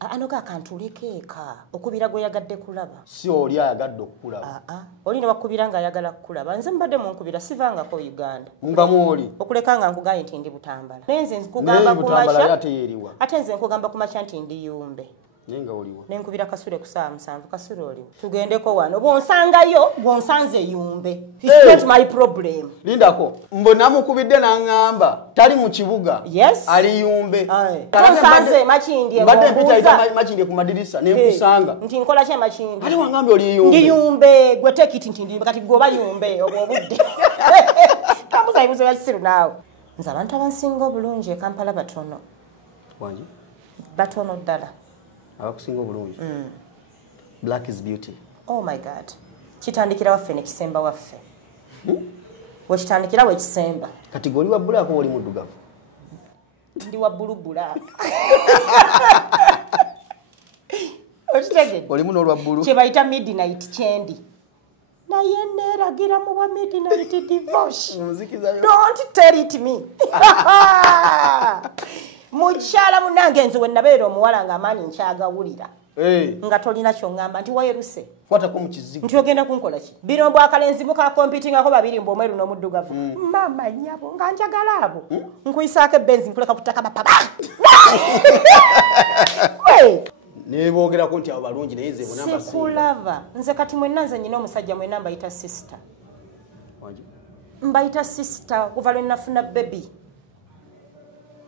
Anoga akantulikeeka okubira gwe yagadde kulaba. Si oli ayagadde okulaba. Oli ne wakubira nga ayagala kulaba. Nze mbadde mu nkubira sivangako Uganda. Nga mwoli. Okuleka nga nkugaye nti ndi Butambala. Nenze nkugamba ku Butambala Masha. Ate nze nkugamba ku Masha nti ndi Yumbe. Nenga oliwa. Nenkubira Kasule ku saa 7 Kasule oli. Tugendeko wano. Bonsangayo, bonsanze Yumbe. It's not my problem. Lindako. Mbona mukubidde nangamba tali mu kibuga. Yes. Ali Yumbe. Bonsanze Makindye. Mbadde mpita ita Makindye ku madirisa nenkusanga. Nti nkola kye Makindye. Ali wangambe oli Yumbe. Ndi Yumbe, gwe take it nti ndi kati goba Yumbe obudde. Kamuza ibuzo ya kisiru nawe. Nze abantu abansinga obulungi e Kampala batono. Wanji? Batono ddala. Abakusinga obulungi. Black is beauty. Oh my God. Kitandikira waffe ne kisemba waffe. We kitandikira we kisemba. Kati goli wa black oli muddugavu. Ndi wa bulu black. Okitegedde? Oli muno olwa bulu. Kye bayita midnight kyendi. Naye neeragira mu bwa midnight divorce. Don't tell it me. Mukyala munange nze we nabeera omuwala ng'amaanyi nkyagawulira. Nga tolina kyongamba nti wayeruse. Kwatako mu kizibu. Nti ogenda kunkola ki? Bino bwakalenzi muka competingako babiri mbu omweru n'omuddugavu. Mama nyabo nga njagala abo. Nkuyisaako ebbenzi nkuleka ku ttaka bapapa. Neebogerako nti abo balungi naye nze bonna sikulaba. Nze kati mwenna nze nyina omusajja mwenna mbayita sister. Mbayita sister kuva lwe nafuna baby.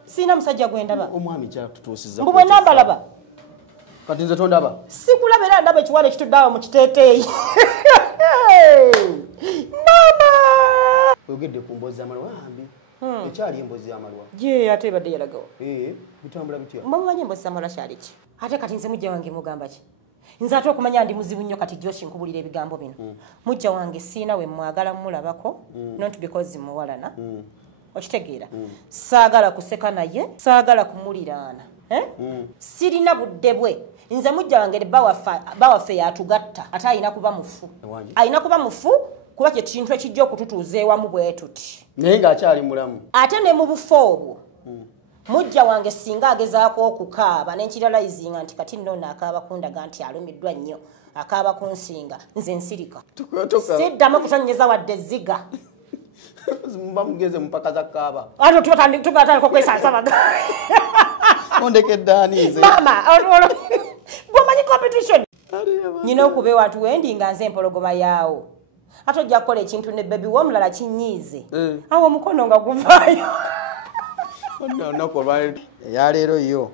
Sina musajja gwendaba. Omwami kya tutuusiza. Mbwe nambalaba. Kati nze tondaba. Sikulaba era ndaba ekiwale ekituddawo mu kiteeteeyi. Mama! Oyogedde ku mboozi y'amalwa wambi. Ekyali emboozi y'amalwa. Je ate badde yalagawo. Bitambula bitya. Mbamanyi emboozi y'amalwa kyali ki? Ate kati nze mujja wange mugamba ki? Nze ate okumanya ndi muzibu nnyo kati Josh nkubulira ebigambo bino. Mujja wange siina we mwagala mulabako not because muwalana. Okitegeera. Saagala kuseka naye, saagala kumuliraana. Sirina budde bwe. Nze mujja wange bawaffe yatugatta ate ayina kuba mufu. Ayina kuba mufu kuba kye kintu ekijja okututuuza ewamu bwe tuti. Naye ng'akyali mulamu. Ate ne mu bufo obwo. Mujja wange singa agezaako okukaaba n'enkiralayizinga nti kati nno akaaba kundaga nti alumiddwa nnyo akaaba kunsinga nze nsirika. Siddamu kutonnyeza wadde ziga. Mba mugeze mpaka za kaaba. Ato tugatandika okwesansabaga. Ondekedde ani nze. Mama, gwomanyi competition. Nyina okube watu wendi nga nze empologoma yaawo. Ate ojja kukola ekintu ne baby w'omulala kinyiize. Awo omukono nga guvaayo. Ya leero yo.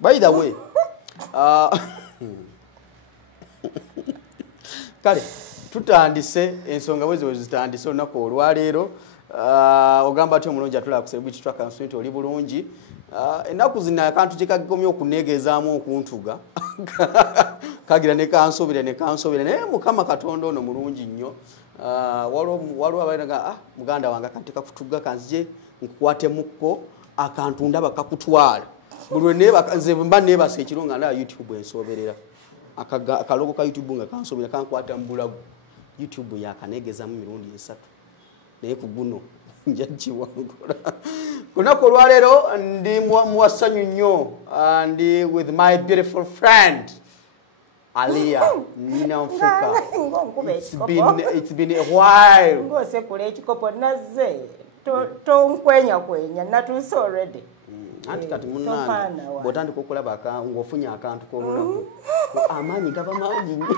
By the way. Kale tutandise ensonga bwe zitandise olunaku olwaleero. Ogamba ati omulungi atula ku celebrity track and street oli bulungi. Ennaku zino akantu kye kagomye okuneegezaamu okuntuga. Kagira ne kansobera naye Mukama Katonda ono mulungi nnyo. Waliwo abalinga muganda wange akantu kakutuga kanzije nkukwate mukko akantu ndaba kakutwala. Buli nze mba neebasa ekiro nga ndaba YouTube ensoberera. Akalogo ka YouTube nga kansobera kankwata mu bulago. YouTube yakaneegezamu mirundi 3. Naye ku guno njagiwangula. Kunaku olwaleero ndi muwasanyu nnyo ndi with my beautiful friend Alia Nina Mfuka. It's been a while. Ngose kule ekikopo nazze tonkwenya natuuse already. Anti kati munnange bw'otandika okulaba ng'ofunye akantu k'olunaku amaanyi gaba mangi nnyo.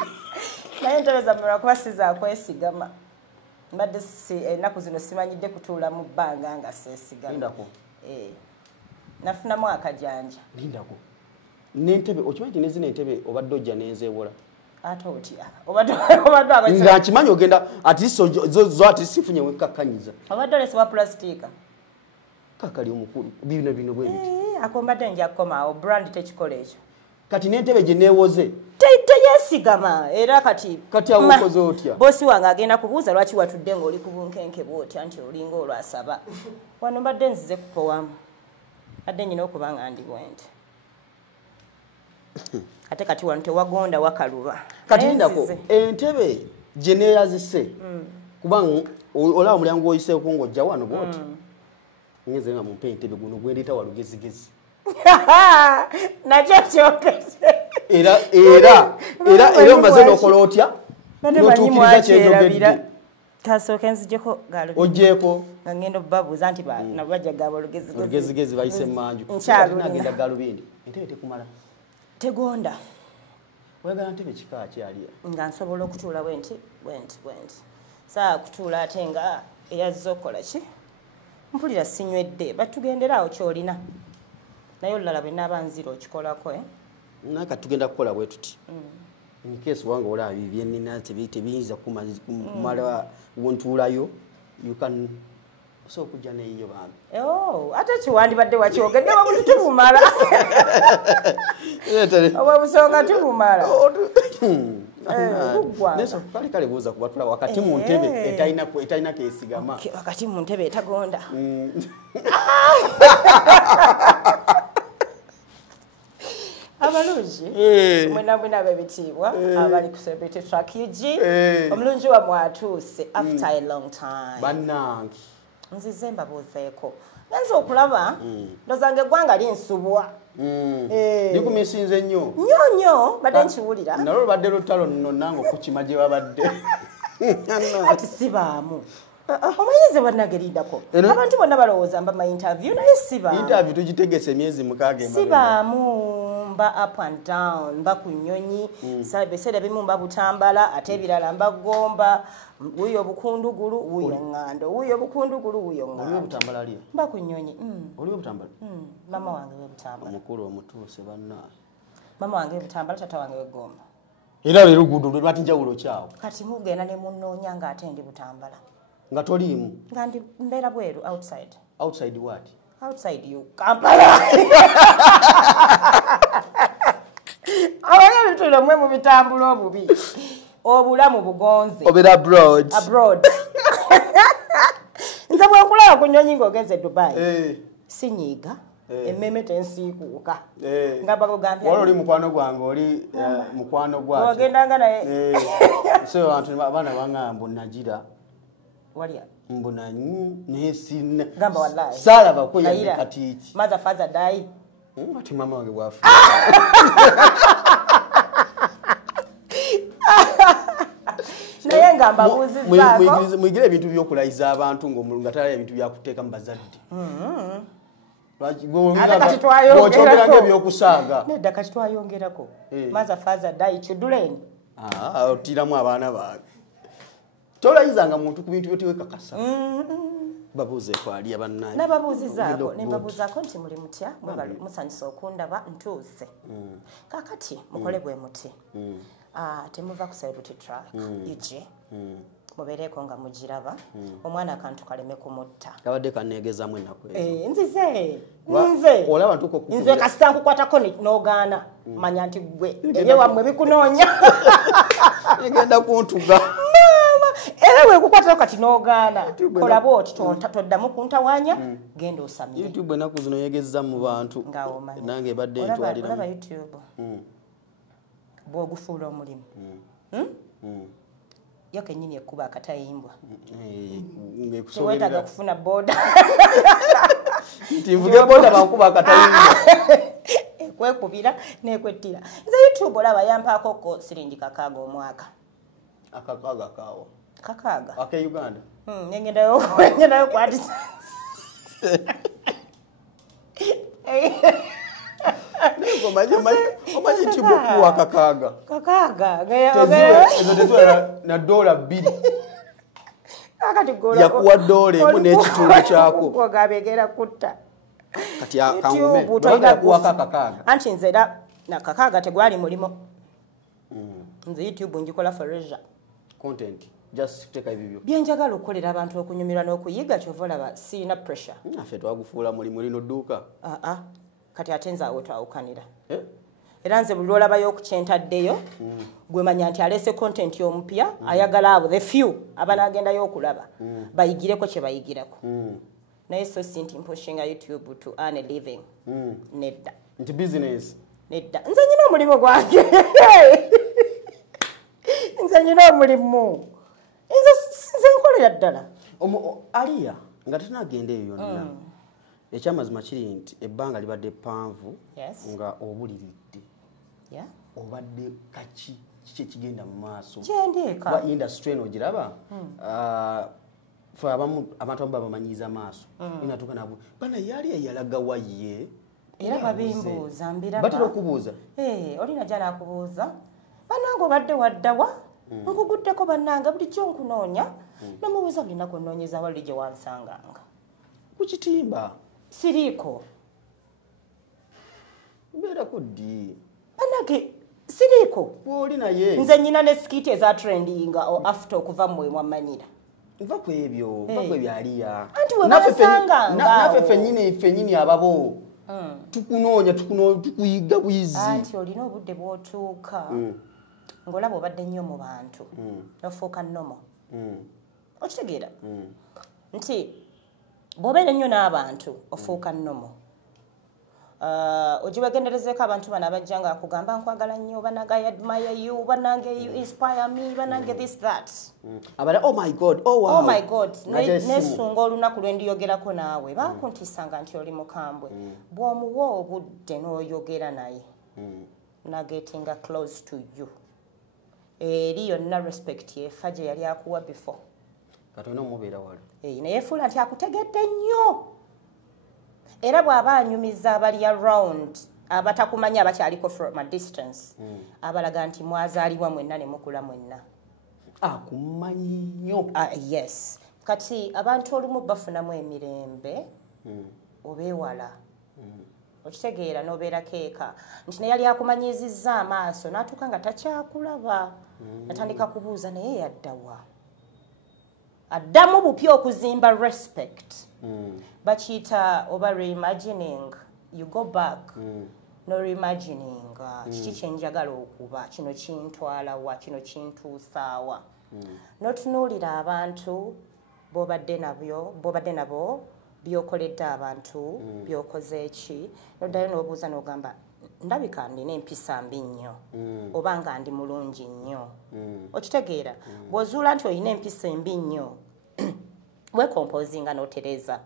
Naye ntereza mmera kuba sizaakwesiggama. Mbadde ennaku zino simanyidde kutuula mu bbanga nga seesigama. Lindako. Nafunamu akajanja. Lindako. N'entebe okimanyi nti nezina entebe obadde ojja n'enzeewola. Ate otya obadde nga nkimanyi ogenda at least zo at least sifunye wekkakkanyiza. Obadde olesebwa pulasitiika. Kakali omukulu bino bwe biti. Akombadde nja kukomaawo brand tekikola ekyo. Kati n'entebe gye neewoze. Teyesigama era kati awo okoze otya. Bosi wange agenda kubuuza lwaki watudde ng'oli ku bunkenke bw'otya nti olinga olwasaba. Wano mbadde nzize kupowamu. Adde nyina okuba nga ndi bwente. Ate kati wano tewagonda wakaluba. Kati ndako entebe gye neeyazise. Kubanga olaba omulyango oyiseeko ng'ojja wano bw'oti. Ngenze nga mumpe entebe guno gwendeeta walugezigezi. nakyo kyokese era omaze n'okola otya n'otuukiriza kyeyogedde kasooke nzijeko ogyeko nga ngenda obbabuuza nti nabo bajja gaba olugezigezi bayise mmanju nagenda galubindi entebe tekumala tegonda oyagala ntebe kika kyaliya nga nsobola okutuula bwenti saa kutuula ate nga eyazze okukola ki mpulira sinywedde batugenderaawo kyolina naye olulala bwe naaba nzira okikolako naka tugenda kukola bwe tuti nkesi wanga olaba byenina tebiyinza kumala wontuulayo yukan so okujja neyiyo bantu ate kiwandibadde wakyogedde wabuzi tubumala oba busonga tubumala kale buuza kubatula wakati mu ntebe etalina kesigama wakati mu ntebe etagonda abalungi mwenamwena ab'ebitiibwa abali ku Celebrity Track UG omulungi wamwe atuuse after a long time bannange nzize mbabuuzeeko ngenza okulaba ndozanga eggwanga linsubwa likumisinze nnyo nnyo badde nkiwulira nalwo lubadde lutalo nno nange okukima gye babadde ati sibaamu omanyize bannagerindako abantu bonna balowooza mba mainterview naye sibaamu interview tugitegese emyezi 6 sibaamu mba up and down mba ku nnyonyi biseera bimu mba Butambala ate ebirala mba Gomba wuyo Bukundugulu wuyo Ngando wuyo Bukundugulu wuyo Ngando oliwo Butambala liya mba ku nnyonyi oliwo Butambala mama wange we Butambala omukulu omutuuse banna mama wange we Butambala tata wange we Gomba era lwe luguudo lwe lwati njawulo kyawo kati mugenda ne munnoonya ng'ate ndi Butambala nga toliimu nga ndi mbeera bweru outside what outside you Kampala abanye bitule mwe mu bitambula obubi obulamu bugonze obera abroad nze bwe nkulaba ku nnyonyi ng'ogenze Dubai sinyiiga emmeme tensiikuuka nga bagogambye wali oli mukwano gwange oli mukwano gwate ogendanga naye so abantu abaana bangamba nagira walya mbona naye sina gamba wallahi salaba ko ya katiti mother father die ati mama wange bwafu naye nga mbabuuzizaako muyigire ebintu by'okulayiza abantu ng'omulungu atalaya ebintu byakuteeka mu bazadde bw'okyogera ng'ebyokusaaga nedda kati twayongerako mother father die children otiramu abaana bange tolayizanga muntu ku bintu byotewekakasa babuuzeeko aliya bannaye nababuuzizaako nembabuuzaako nti muli mutya musanyusa okundaba ntuuse kakati mukole bwe muti temuva ku Celebrity Track UG mubeereko nga mugiraba omwana akantu kaleme kumutta kabadde kaneegezamu ennaku nze kasita nkukwatako n'ogaana manya nti gwe ebyewammwe bikunoonya egenda kuntuga era wekukwatako kati n'ogaana kola bwoti toddamu kuntawanya genda osamire YouTube ennaku zino yegezza mu bantu nange ebadde entwalira olaba YouTube bw'ogufuula omulimu yo kennyini ekkuba akatayimbwa teweetaaga kufuna booda nti nvuge booda bankuba akatayimbwa ekwekubira n'ekwettira nze YouTube olaba yampaakoko siringi 6 omwaka akakaaga kaawo kakaaga ake Uganda ngendayo kwatisa omanyi nti bukuwa kakaaga ezo teziwera na $2 yakuwa $1 n'ekitundu kyako gabegera kutta kati yakuwa kakaaga anti nze era nakakaaga tegwali mulimo nze YouTube njikola for leisure content just take ebibyo byenjagala okukolera abantu okunyumirwa n'okuyiga kyova olaba siina pressure affe twagufuula mulimu lino dduuka kati ate nze awo twawukanira era nze buli olabayo okukyentaddeyo gwe manya nti alese content omupya ayagala abo the few abanaagendayo okulaba bayigireko kye bayigirako naye so si nti mpushinga YouTube to earn a living nedda nti business nedda nze nyina omulimu gwange nze nyina omulimu nze nkolera ddala aliya nga tunagenda eyo yonna ekyamazima kiri nti ebbanga libadde ppanvu nga obuliridde obadde kaki kiki ekigenda mu maaso kuba industry eno ogiraba fe abantu abamu babamanyiiza amaaso inatuuka nabwe bana yali eyalagawa ye era babimbuuza mbiraba batera okubuuza olina gyala akubuuza banange obadde waddawa nkuguddeko bannange bulijjo nkunoonya nomubuuza buli nnaku onnoonyeza wali gye wansanganga ku kitimba siriiko mbeerako ddi bannange siriiko oli naye nze nnyina ne sikiiti eza trendinga after okuva mmwe mwamanyira nva ku ebyo aliya anti we basanganga naffe ffennyini ababo tukunoonya tukuyiga bwizi anti olina obudde bw'otuuka ng'olaba obadde nnyo mu bantu nofuuka nnomo okitegeera nti bw'obeera ennyo n'abantu ofuuka nnomo ogiwegenderezeeko abantu bano abajja nga akugamba nkwagala nnyo banange I admire you banange you inspire me banange this that abala oh my god nesunga olunaku lwe ndiyogerako naawe bakuntisanga nti oli mukambwe bw'omuwa obudde n'oyogera naye nagetinga close to you eri yonna respect yefa gye yali akuwa before katona omubeera wali neyefuula nti akutegedde nnyo era bw'aba anyumiza abali around abatakumanya abakyaliko from a distance abalaga nti mwazaalibwa mwenna ne mukula mwenna akumanyi nnyo yes kati abantu olumu bafunamu emirembe obeewala okitegeera n'obeerako eka nti naye yali akumanyiizizza amaaso n'atuuka nga takyakulaba natandika kubuuza naye yaddawa addamu bupya okuzimba respect bakiyita oba reimagining you go back no reimagining kiki kyenjagala okuba kino kintwalawa kino kintuusaawa n'otunuulira abantu b'obadde nabo byokoledde abantu byokoze eki noddayo n'obuuza n'ogamba ndabika ndina empisa mbi nnyo oba nga ndi mulungi nnyo okitegeera bw'ozuula nti olina empisa embi nnyo wekompozinga n'otereza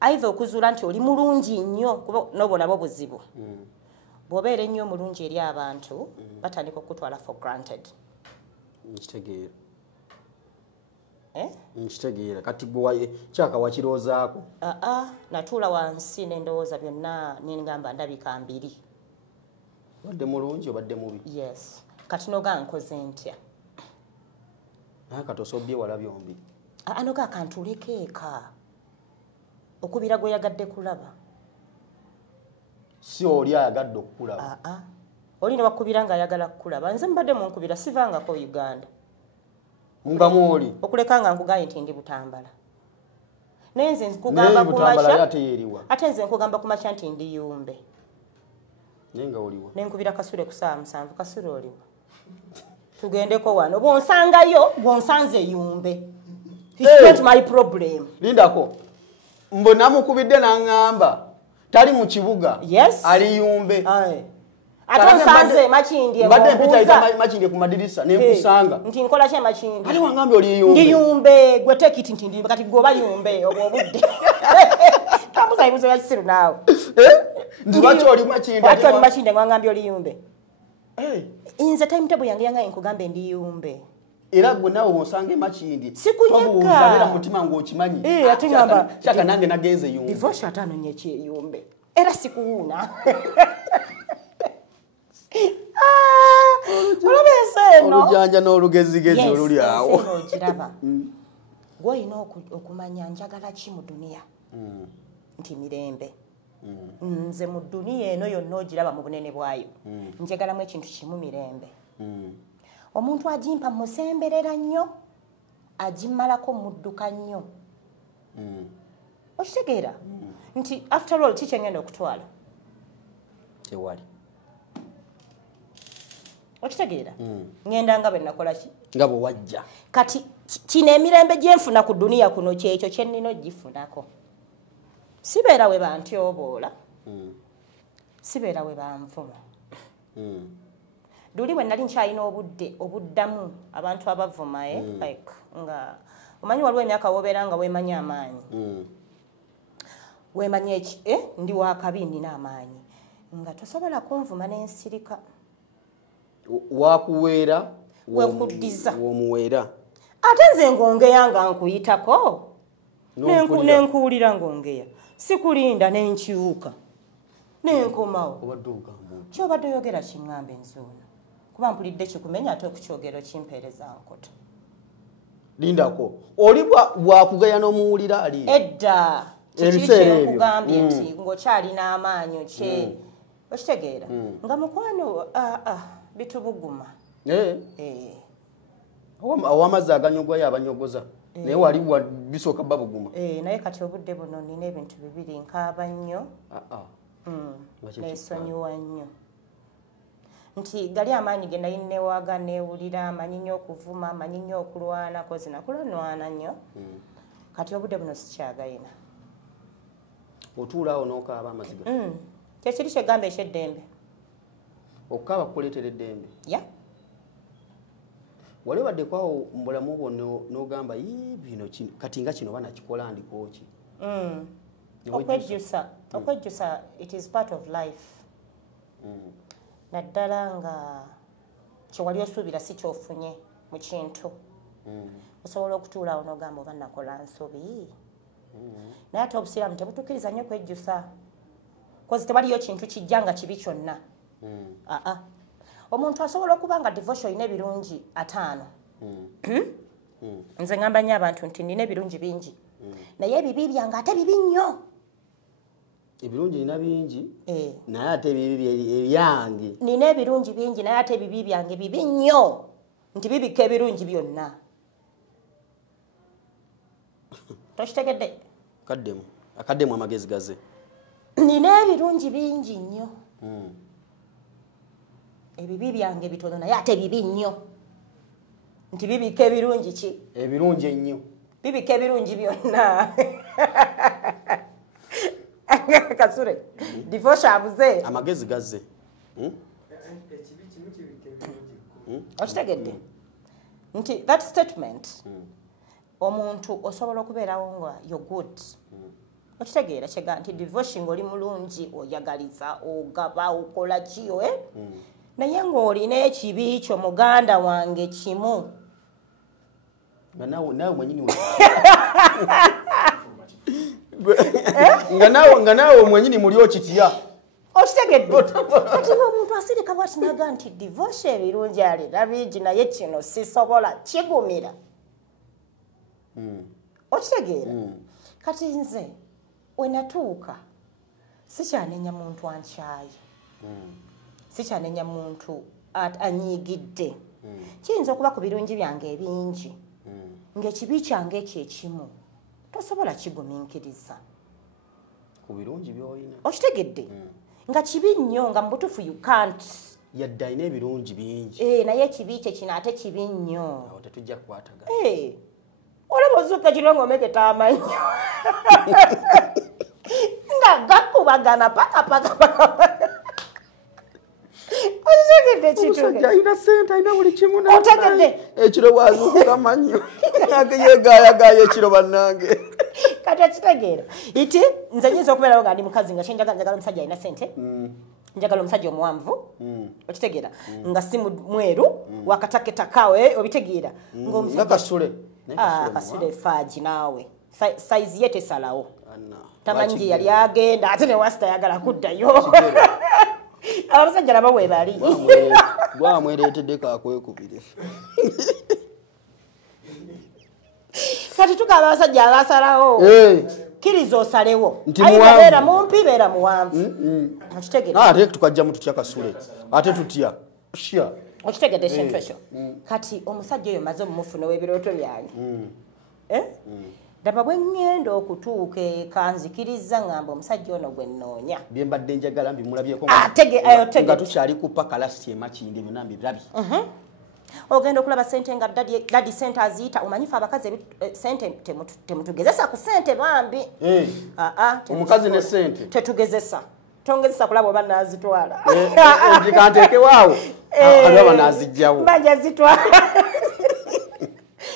either okuzuula nti oli mulungi nnyo kuba n'obwo nabwo buzibu bw'obeera ennyo omulungi eri abantu batandika okutwala for granted nkitegeera kati kyaka wakiroozaako natuula wansi nendowooza byonna nengamba ndabika mbiri obadde mulungi obadde mubi yes kati noga nkoze ntya naye kati osobye wala byombi noga kantuleko eka okubira gwe yagadde kulaba si oli ayagadde okukulaba oli ne wakubira nga ayagala kukulaba nze mbadde munkubira sivangako Uganda nga mwoli okuleka nga nkugaye nti ndi Butambala naye nze nkugamba kumakya ate nze nkugamba kumakya nti ndi Yumbe nenga oliwa nenkubira Kasule ku ssaawa 7 Kasule oliwa tugendeko wano bwonsangayo bwonsanze Yumbe it's not my problem lindako mbona mukubidde n'angamba tali mu kibuga yes ali Yumbe atonsanze Makindye mbadde mpita Makindye ku madirisa nenkusanga nti nkola kye Makindye ali wangambe oli Yumbe ndi Yumbe gwe tekiti nti ndi kati goba Yumbe obwo obudde kamuza ibuzo ya kisiru nawe ndibacho oli Makindye watu ali Makindye ngambye oli Yumbe inze timetable yange yanga inkugambe ndi Yumbe era gwe nawe osange Makindye sikunyeka mutima ng'okimanyi ate ngamba kyaka nange nagenze Yumbe divorce atano nyeki Yumbe era sikuuna olujanja n'olugezigezi oluli awo okiraba gw'olina okumanya njagala ki mu duniya nti mirembe nze mu duniya eno yonna ogiraba mu bunene bwayo njagalamu ekintu kimu mirembe omuntu agimpa musemberera nnyo agimmalako mudduka nnyo okitegeera nti after all kiki engenda okutwala tewali okitegeera ngenda nga bwe nakola ki nga bwe wajja kati kino emirembe gye nfuna ku duniya kuno kyekyo kye nnina ogifunako sibeera we bantyoboola sibeera we banvuma luli bwe nali nkyalina obuddamu abantu abavuma like nga omanyi waliwo emyaka wobeera nga weemanyi amaanyi wemanye ndi wakabi nina amaanyi nga tosobola kunvuma n'ensirika wakuweera wekuddiza womuweera ate nze ngongeya nga nkuyitako nenkuwulira ngongeya sikulinda nenkyuka nenkomawo kyobadde oyogera kiŋŋambe nzuuno kuba mpulidde kikumenya ate okukyogero kimpeereza nkota lindako oli bwakugaya n'omuwulira ali edda kikikugambye nti ng'okyalina amaanyi kye okitegeera nga mukwano bitubuguma owamazzi aganyogwayo abanyogoza naye wali bisooka babuguma naye kati obudde buno nina ebintu bibiri nkaaba nnyo nesonyiwa nnyo nti gali amaanyi ge nayi newaga neewulira amanyi nnyo okuvuma amanyi nnyo okulwana kozi nakulanwana nnyo kati obudde buno sikyagayina otuulaawo n'okaaba amaziga kyekiri kyegamba ekyeddembe okukaaba kukuleetera eddembe wali obaddekwawo mu bulamu bwo n'ogamba bino kati nga kino banakikola ndikooki okwejjusa it is part of life naddala nga kyewali osuubira si kyofunye mu kintu osobola okutuulaawo n'ogamba oba nakola nsobi naye ate obusiraamu tebutukkiriza nnyo kwejjusa kozi tewaliyo kintu kijja nga kibi kyonna omuntu asobola okuba nga divorce olina ebirungi 5 nze ngamba nnyo abantu nti nina ebirungi bingi naye ebibi byange ate bibi nnyo ebirungi nina bingi naye ate ebibi ebyange nina ebirungi bingi naye ate ebibi byange bibi nnyo nti bibika ebirungi byonna tokitegedde akaddemu amagezi gaze nina ebirungi bingi nnyo ebibi byange bitono naye ate bibi nnyo nti bibika ebirungi ki ebirungi ennyo bibika ebirungi byonna kasure divorce abuze amagezi gaze okitegedde nti that statement omuntu osobola okubeerawo nga you're good okitegeera kyega nti divorce ng'oli mulungi oyagaliza ogaba okola kiyo naye ng'olina ekibi kyo muganda wange kimu nawe mwenyini nga nawe mwenyini muli okitya okitegedde kati omuntu asirika bwatinaga nti divorce ebirungi alina bingi naye kino sisobola kigumira okitegeera kati nze wenatuuka sikyanenya muntu ankyaye sikyanenya muntu anyiigidde kiyinza okuba ku birungi byange ebingi ng'ekibi kyange kyekimu tosobola kigumiikiriza ku birungi by'olina okitegedde nga kibi nnyo nga mu butuufu you can't yadde alina ebirungi bingi naye ekibi kye kino ate kibi nnyo awo tetujja kukwataga olaba ozuuka kiro ng'omeketa amanyo nga gakubagana paka otegedde kitusajja alina sente alina buli kimu otegedde ekiro bwazuukuka manyo yegayagaya ekiro bannange kati okitegeera iti nze nyinza okubeerawo nga ndi mukazi nga njagala omusajja alina sente njagala omusajja omuwanvu okitegeera nga si mweru wakataketakawe obitegeera kasule kasule faaji naawe saizi ye tesalawo tamanyi gye yali agenda ate ne wasita ayagala kuddayo abasajja nabo bwe bali gwamwereetedde kakwekubire kati tugaba abasajja abasalawo kkiriza osalewo beera mumpi beera muwanvu okitegeera ate tukajjamu tutya kasule ate tutya okitegedde ekintu ekyo kati omusajja oyo maze omumufuna w'ebirooto byange ddaba bwe ŋŋenda okutuuka eka nzikiriza ŋŋamba omusajja ono gwe nnoonya bye mbadde njagala mbimulabyeko nga tukyali kupa kalasiti emakindi byonna mbirabye ogenda okulaba sente nga dadi sente aziyita omanyifu abakazi sente temutugezesa ku sente bambi omukazi ne sente tetugezesa tongezesa kulaba oba nazitwala ntikanteekewaawo alaba nazijjawo mbajja zitwala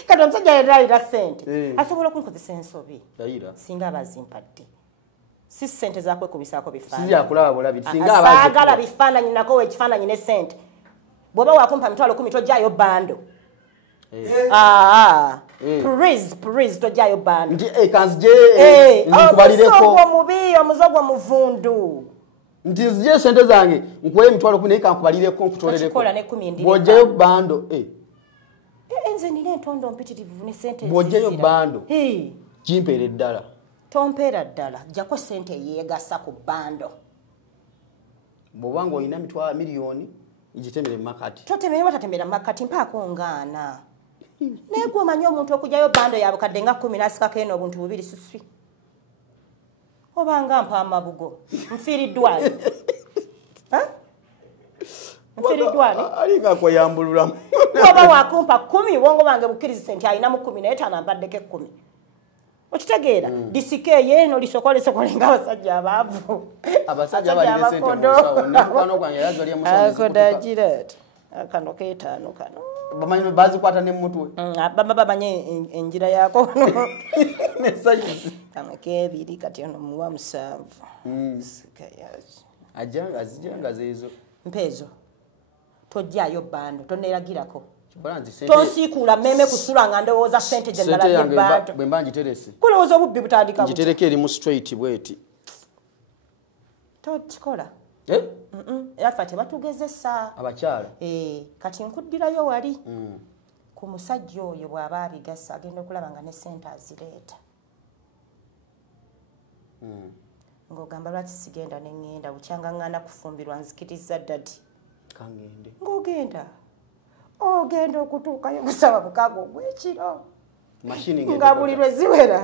kati omusajja yera alina sente asobola okunkozesa ensobi singa abazimpadde si sente zakwe kubisaako bifaananyi Sizya kulaba bulabi singa abaagala bifaananyi nako ekifaananyi ne sente bw'oba wakumpa mitwalo 10 tojjaayo bando please tojjaayo bando nti kanzije nkubalireko omubi omuzogwo muvundu nti zije sente zange nkuwe emitwalo 10 kankubalireko nkutolereko bw'ojjayo bando enze nina entondo mpitirivu ne sente bw'ojjayo bando kimpeera eddala tompeera ddala jjako sente yeegasa ku bando bw'obanga olina mitwalo miliyoni igitemere makati totemerera tatemera makati mpaako ngaana naye gwe omanyi omuntu okugyayo bando yabukadde nga 10 n'asikako eno obuntu bubiri suswi obanga mpa amabugo nfiiriddwani nfiiriddwani alinga kweyambululamu oba wakumpa 10 bwongo bange bukkirizi sente alinamu 10 naye tanampaddeko 10 okitegeera disike yeeno lisokole ng'abasajja abaavu abasajja balina sente mu nsawo nemukwano gwange yazo lye musozi akano keetaano kano bamanyi bazikwata ne mutwe baba bamanyi enjira yako ne size kano kebiri kati ono muwa 7 azijanga zezo mpezo tojjaayo bando toneeragirako tonsiikuula mmeme kusula nga ndowooza sente gye nalabye bando bwe mba ngiterese kulowooza obubbi butandika ngitereke erimu straight bweti tokikola yafa tebatugezesa abakyala kati nkuddirayo wali ku musajja oyo bw'aba abigasa agenda okulaba nga ne sente azireeta ng'ogamba lwaki sigenda ne ŋŋenda bukyanga ŋŋanda kufumbirwa nzikiriza ddadi kangende ng'ogenda okutuukayo kusaba mukaaga ogw'ekiro nga buli lwe ziwera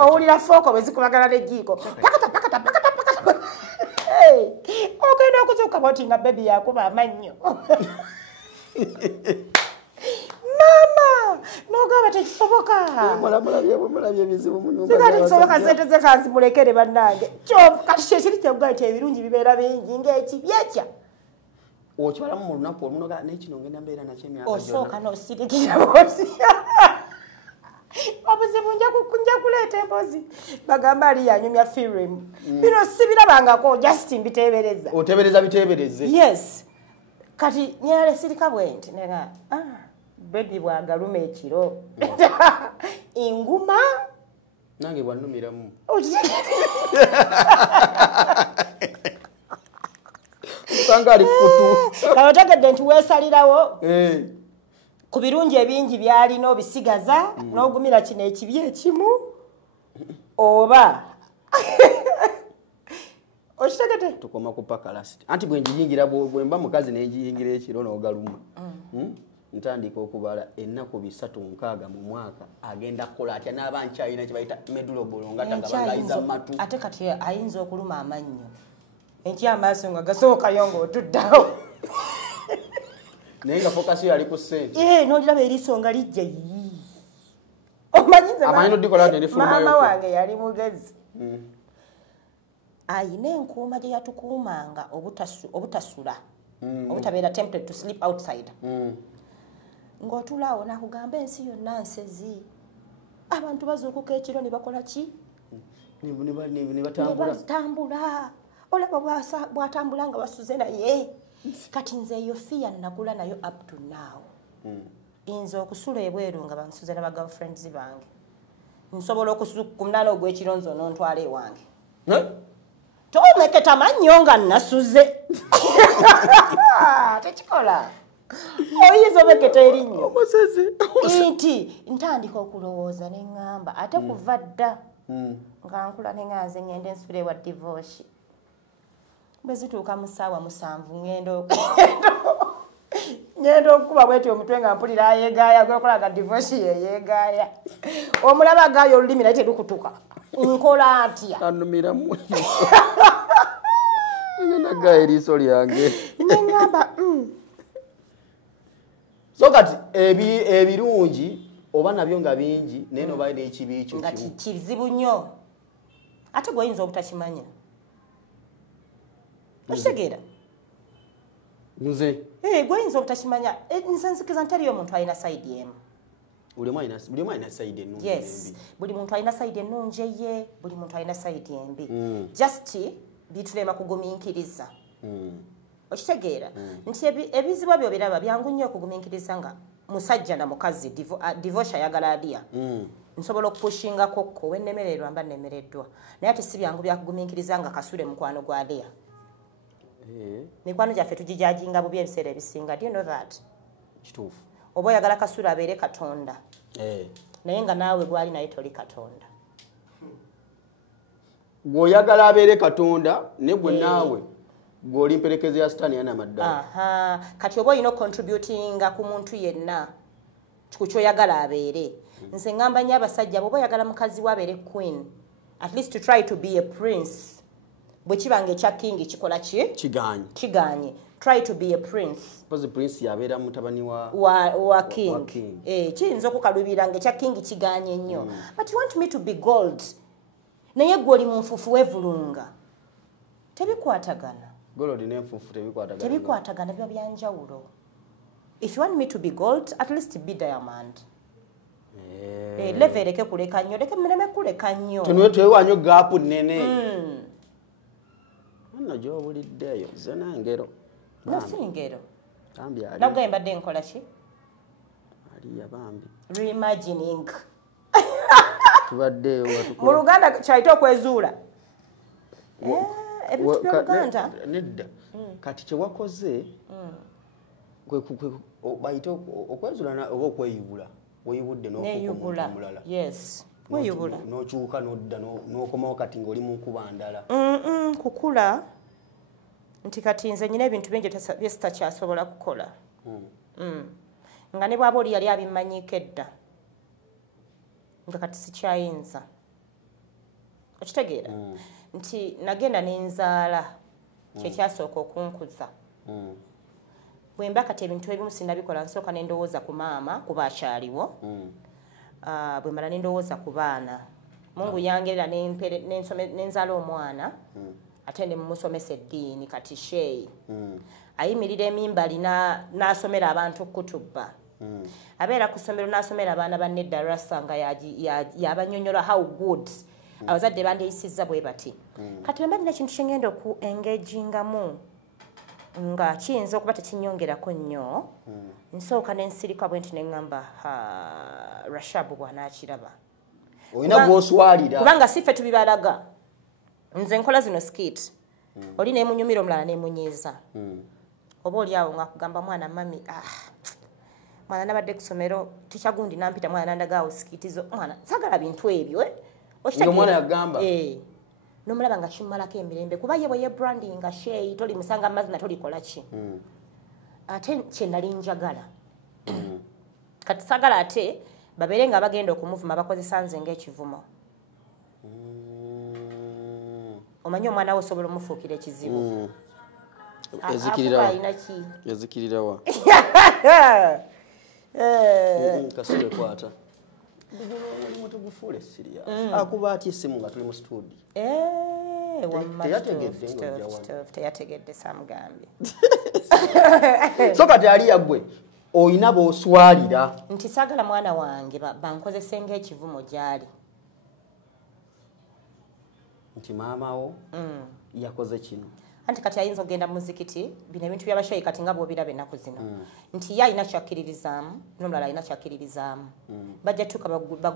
owulira fooko bwe zikubagala n'ejjiiko ogenda okuzuuka bwoti nga bebi yakuba amannyo maama n'ogamba tekisoboka tekisoboka sente ze kanzimulekere bannange kati kyekiri kyegugale ti ebirungi bibeera bingi ng'ekibi ekya okibalamu mu lunaku olunoga nekino ngenda mbeera nakyo emyaka osooka n'osirikira boosi obuzibu nja kuleeta emboozi bagamba ali yanyumya firimu bino sibirabangako just mbiteebereza otebereza biteebereze yes kati nyale sirika bwenti nenga bebi bwagaluma ekiro inguma nange bwannumiramu usanga ali kutu kalotegedde nti weesalirawo ku birungi ebingi byalina obisigaza n'ogumira kino ekibi ekimu oba okitegete tukoma ku pakalasiti anti bwe njiyingira bwe mba mukazi nenjiyingira ekiro n'ogaluma ntandika okubala ennaku 3-6 mu mwaka agenda kukola atya n'aba nkyalina kye bayita medulobolo nga tagabangayiza matu ate kati ayinza okuluma amannyo enkya amaaso nga gasookayo ng'otuddawo naye nga fokasi yali ku ssente n'oliraba eriiso nga lijja maama wange yali mugezi ayina enkuuma gye yatukuumanga obutasula obutabeera tempted to sleep outside ng'otulaawo nakugamba ensi yonna nsezi abantu bazuukuka ekiro ne bakola ki ne batambula olaba bw'atambula nga basuze naye kati nze eyo fiya nakula nayo up to now nze okusula ebweru nga bansuze na bagirlfriends bange nsobola okusukumnana ogw'ekiro nze onontwala ewange tomeketa mannyo nga nasuze tekikola oyinza omeketa erinnyo nti ntandika okulowooza ne ŋŋamba ate kuva dda nga nkula ne ŋŋanze ŋŋenda ensubira ewa divorce bwe zituuka mu ssaawa 7 ŋŋenda okukuba bweti omutwe nga mpulira ayeegaaya gwekolaga divorce yeyeegaaya omulaba agaayo olulimi naye terukutuka nkola atya anumiramu nagaya eriiso lyange neŋŋamba so kati ebirungi oba nabyo nga bingi naye noba n'ekibi ekyo nga kizibu nnyo ate gw'oyinza obutakimanya okitegeera nze gw'oyinza obutakimanya nze nzikiza ntaliyo omuntu alina sayidi emu buli omu alina side ennungi yes buli muntu alina side ennungi ye buli muntu alina side embi just bitulema kugumiikiriza okitegeera nti ebizibu ebyo biraba byangu nnyo okugumiikiriza nga musajja na mukazi divorce ayagala alia nsobola okupushingako ko wennemererwa mba nnemereddwa naye ate si byangu byakugumiikiriza nga kasule mukwano gwa alia mikwano gyaffe tugijajinga bubi ebiseera ebisinga do you know that kituufu oba oyagala kasule abeere katonda naye nga naawe gwali naye toli katonda gweoyagala abeere katonda ne gwe naawe gw'oli mperekeze ya sitaani yana maddala kati oba olina ocontributinga ku muntu yenna ku kyoyagala abeere nze ngamba nnyo abasajja bwoba oyagala mukazi we abeere queen at least to try to be a prince bwe kibanga ekya king kikola ki kiganye try to be a prince because prince yabeera mutabani wa king kiyinza okukalubira nga ekya king kiganye nnyo but you want me to be gold naye gwe oli mu nfuufu wevulunga tebikwatagana gold n'enfuufu tebikwatagana biba byanjawulo if you want me to be gold at least be diamond leve ereke kuleka nnyo leke muleme kuleka nnyo twewanyo gaapu nnene nno gy'obuliddeeyo ze n'engero si ngero nagwe mbadde nkola ki aliya bambi reimagining tubaddeeyo mu luganda kyayita okwezuula ebintu by'oluganda nedda kati kyewakoze bayite okwezuula oba okweyubula weyubudde n'okuyubula yes weyubula n'okyuka n'odda n'okomawo kati ng'oli mu nkuba ndala kukula nti kati nze nyina ebintu bingi bye sitakyasobola kukola nga ne bwaba oli yali abimmanyiiko edda nga kati sikyayinza okitegeera nti nagenda n'enzaala kyekyasooka okunkuza bwe mba kati ebintu ebimu sinnabikola nsooka ne ndowooza ku maama kuba akyaliwo bwe mala ne ndowooza ku baana mungu yangerera n'enzaala omwana ate ne mumusomesa eddiini kati sheeyi ayimirira emimbali n'asomera abantu kutuba abeera ku ssomero n'asomera abaana banne eddarasa nga yabanyonyola how good abazadde bandiyisizza bwe bati kati bwe mba nina ekintu kyengenda oku engagingamu nga kiyinza okuba tekinyongerako nnyo nsooka n'ensirika bwe nti neŋŋamba rashabu bw'anaakiraba olina gw'oswalira kubanga si ffe tubibalaga nze nkola zino skit oli nemunyumira omulala nemunyiiza oba oli awo ngakugamba mwana mami mwana nabadde ku ssomero tikyagundi nampita mwana nandagaawo sikitizo mwana sagala bintu ebyo omwana yagamba nomulaba nga kimmalako emirembe kuba ye bwe ye branding nga sheeyi toli musanga mazina tolikola ki ate kyenali njagala kati sagala ate babeere nga bagenda okumuvuma bakozesa nze ng'ekivumo omanyi omwana we osobola omufuukira ekizibu yazikirirawa kasule kwata tugufuule siriya akuba atya essimu nga tuli mu studio teyategedde samugambye so kati ali yaggwe olina b'oswalira nti saagala mwana wange bankozese ng'ekivumo gy'ali nti maamawo yakoze kino anti kati ayinza okugenda mu muzikiti bino ebintu by'abashayi kati nga bw'obiraba ennaku zino nti ye alina kyakkiririzaamu n'omulala alina kyakkiririzaamu bajja tuuka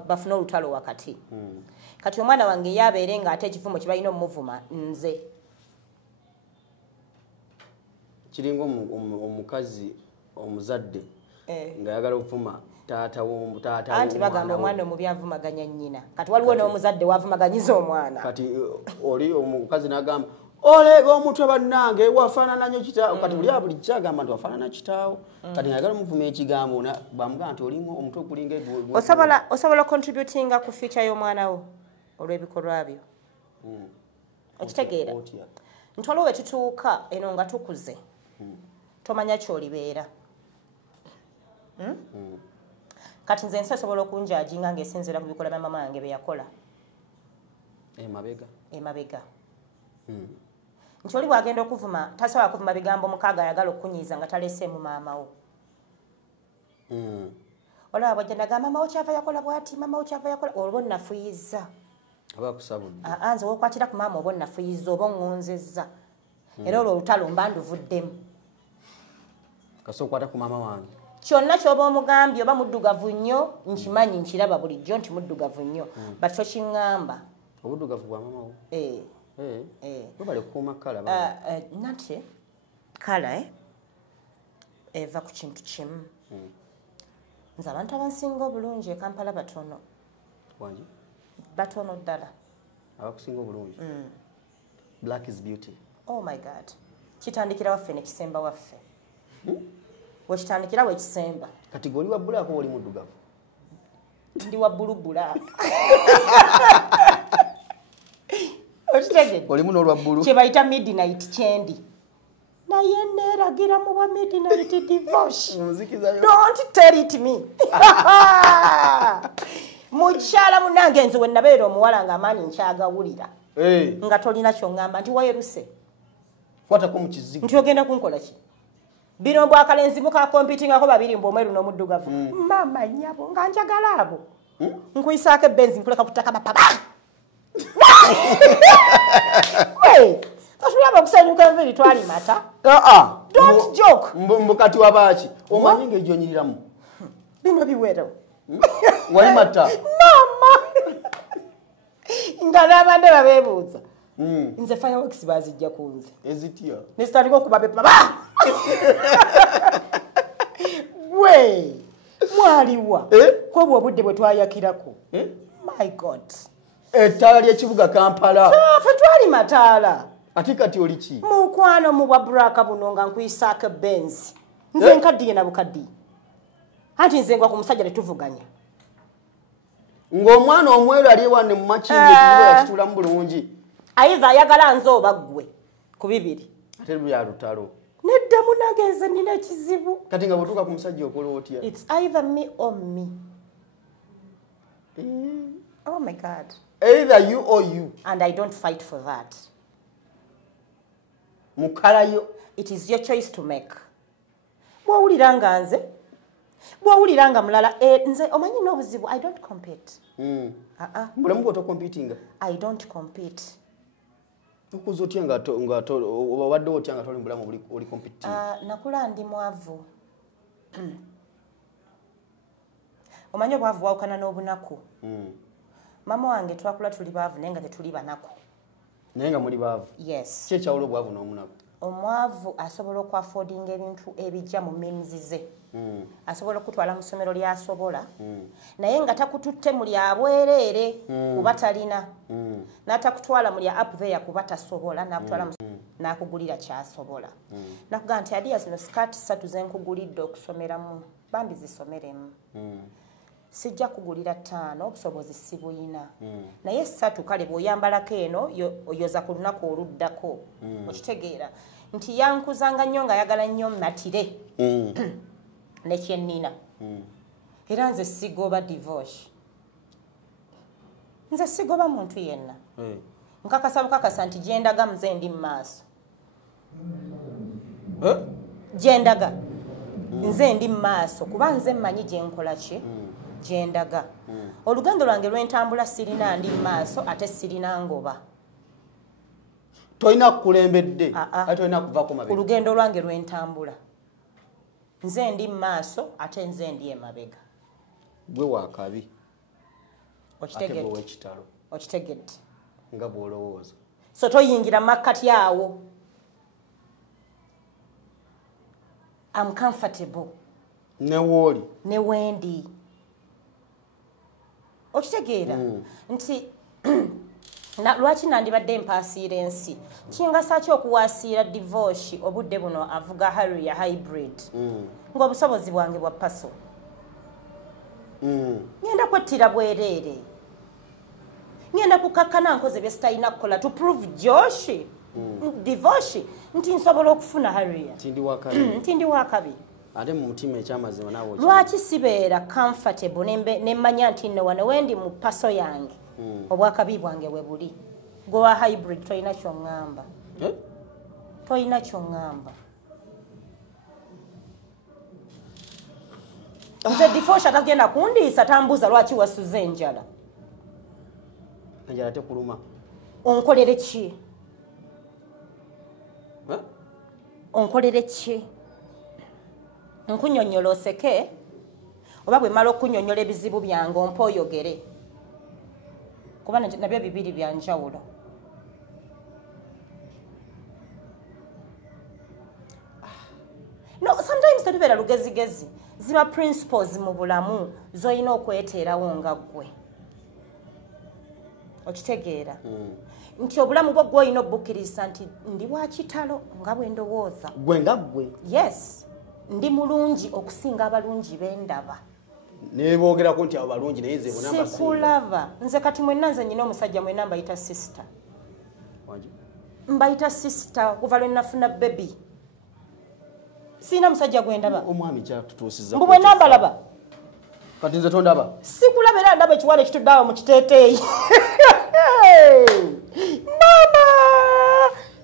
bafune olutalo wakati kati omwana wange yabeere ng'ate ekivumo kye balina omuvuma nze kiringa omukazi omuzadde ng'ayagala okuvuma anti bagamba omwana omubi avumaganya nnyina kati waliwo n'omuzadde wavumaganyiza omwana kati oli omukazi n'agamba olega omutwe bannange wafaanana nnyo kitaawo kati buli kyagamba nti wafaanana kitaawo kati ng'ayagala omuvuma ekigambo bamugamba nti olimu omutwe okulinga osobola contributinga ku future y'omwana wo olw'ebikolwa byo okitegeera nti olwo we tutuuka eno nga tukuze tomanya kyolibeera kati nze ensi esobola okunjajinga ng'esinziira ku bikolwa bya mama wange bye yakola emabega nti oli bwagenda okuvuma tasobola kuvuma bigambo mukaaga ayagala okunyiiza nga taleese mu maama wo olaba bwajja nagamba mama okyava yakola bwati mama okyava yakola olwo nafuyiza abakusabudde nze wokwatira ku maama oba nafuyiza oba ngonzezza era olwo olutalo mba nduvuddemu kasi okwata ku maama wange kyonna kyoba omugambye oba muddugavu nnyo nkimanyi nkiraba bulijjo nti muddugavu nnyo but tokiŋŋamba obuddugavu bwa maama wo webale kukuuma kala nati kala eva ku kintu kimu nze abantu abansinga obulungi e Kampala batono wangi batono ddala abakusinga obulungi black is beauty oh my god kitandikira waffe ne kisemba waffe wekitandikira wekisemba kati goli wa bulaako oli muddugavu ndi wa bulubula okitegedde olimu n'olwa bbulu kye bayita midnight kyendi naye neeragira mu bwa midnight divorce don't tell it me mukyala munange nze wennabeera omuwala ng'amaanyi nkyagawulira nga tolina kyongamba nti wayeruse kwatako mu kizibu nti ogenda kunkola ki bino bwakalenzi mukakompitingako babiri mbomweru n'omuddugavu mama nyabo nga njagala abo nkuyisaako ebenzi nkuleka ku ttaka bapaba katulaba okusanyuka enviri twali mata don't joke mbukati wabaaki omanyi ng'ejonyiriramu bino biwero wali mata mama nga n'abande babeebuuza nze fireworks bazijja ku nze ezitya nesitandika okuba bepaba gwe mwaliwa kwobwa obudde bwe twayakirako my god ettaala ly'ekibuga Kampala ffe twali mataala ate kati oli ki mukwano mu bwa buraka buno nga nkuyisaako benzi nze nkaddiye na bukaddiye anti nze ngwa ku musajja tetuvuganya ng'omwana omweru ali ewanne mu makingi ekibuga yakituulamu bulungi ayiva ayagala nze oba ggwe ku bibiri ate lya lutalo nedda munange nze nina ekizibu kati nga bwetuuka ku musajja okola otya it's either me or me oh my god either you or you and I don't fight for that mukalayo it is your choice to make bwowulira nga nze bwowulira nga mulala nze omanyi n'obuzibu I don't compete bulamu gwe tocompetinga I don't compete okuza otya nga obadde otya nga toli mu bulamu oli competing nakula ndi mwavu omanyi obwavu bwawukana n'obunaku mama wange twakula tuli baavu naye nga tetuli banaku naye nga muli baavu yes ki ekyawula obwavu n'omunaku omwavu asobola okwafoodinga ebintu ebijja mu means ze asobola okutwala mu ssomero ly'asobola naye nga takututte mu lya bwereere kuba talina n'atakutwala mu lya up there kuba tasobola n'akutwala n'akugulira kyasobola nakugaa nti adiya zino sikaati 3 ze nkugulidde okusomeramu bambi zisomeremu sijja kugulira 5 obusobozi si buyina naye 3 kale bw'oyambalako eno oyoza ku lunaku oluddako okitegeera nti yankuzanga nnyo nga ayagala nnyo matire nekyennina era nze sigoba divorce nze sigoba muntu yenna nkakasa bukakasa nti gyendaga muze ndi mu maaso gyendaga nze ndi mu maaso kuba nze mmanyi gyenkola ki gyendaga olugendo lwange lwentambula sirina ndi mu maaso ate sirina ngoba tolina kukulembedde ate tolina kuvaako mabega olugendo lwange lwentambula nze ndi mu maaso ate nze ndi emabega gwe wakabi ate gwe w'ekitalo okitegedde nga bw'olowooza so toyingira makkati awo I'm comfortable ne wooli ne wendi okitegeera nti lwaki nandibadde mpaasiira ensi kingasa ki okuwaasiira divorce obudde buno avuga Harrier hybrid ng'obusobozi bwange bwa paso ngenda kwettira bwereere ngenda kukakkana nkoze bye sitalina kukola to prove Joshi divorce nti nsobola okufuna Harrier nti ndi wakabi ate mu mutima ekyamazima naawe lwaki sibeera comfortable nemmanya nti nno wano wendi mu paso yange obwakabi bwange we buli gwe hybrid tolina kyoŋŋamba tolina kyoŋŋamba nze difosha tagenda kundiisa tambuuza lwaki wasuze enjala enjala tekuluma onkolere ki onkolere ki nkunyonnyola oseke oba bwe mala okunyonnyola ebizibu byange ompa oyogere kuba nabyo bibiri byanjawulo no sometimes tetubeera lugezigezi ziba principles mu bulamu z'olina okweteerawo nga ggwe okitegeera nti obulamu bwo gw'olina obukkiriza nti ndi wa kitalo nga bwe ndowooza gwe nga gwe yes ndi mulungi okusinga abalungi b'endaba ne boogerako nti abo balungi naye ze bonna sikulaba nze kati mwenna nze nyina omusajja mwenna mbayita sister mbayita sister kuva lwe nafuna bebi siina musajja gwendaba omwami kyatutuusizza mbu bwenna mbalaba kati nze tondaba sikulaba era ndaba ekiwala ekituddeawo mu kiteeteeyi mama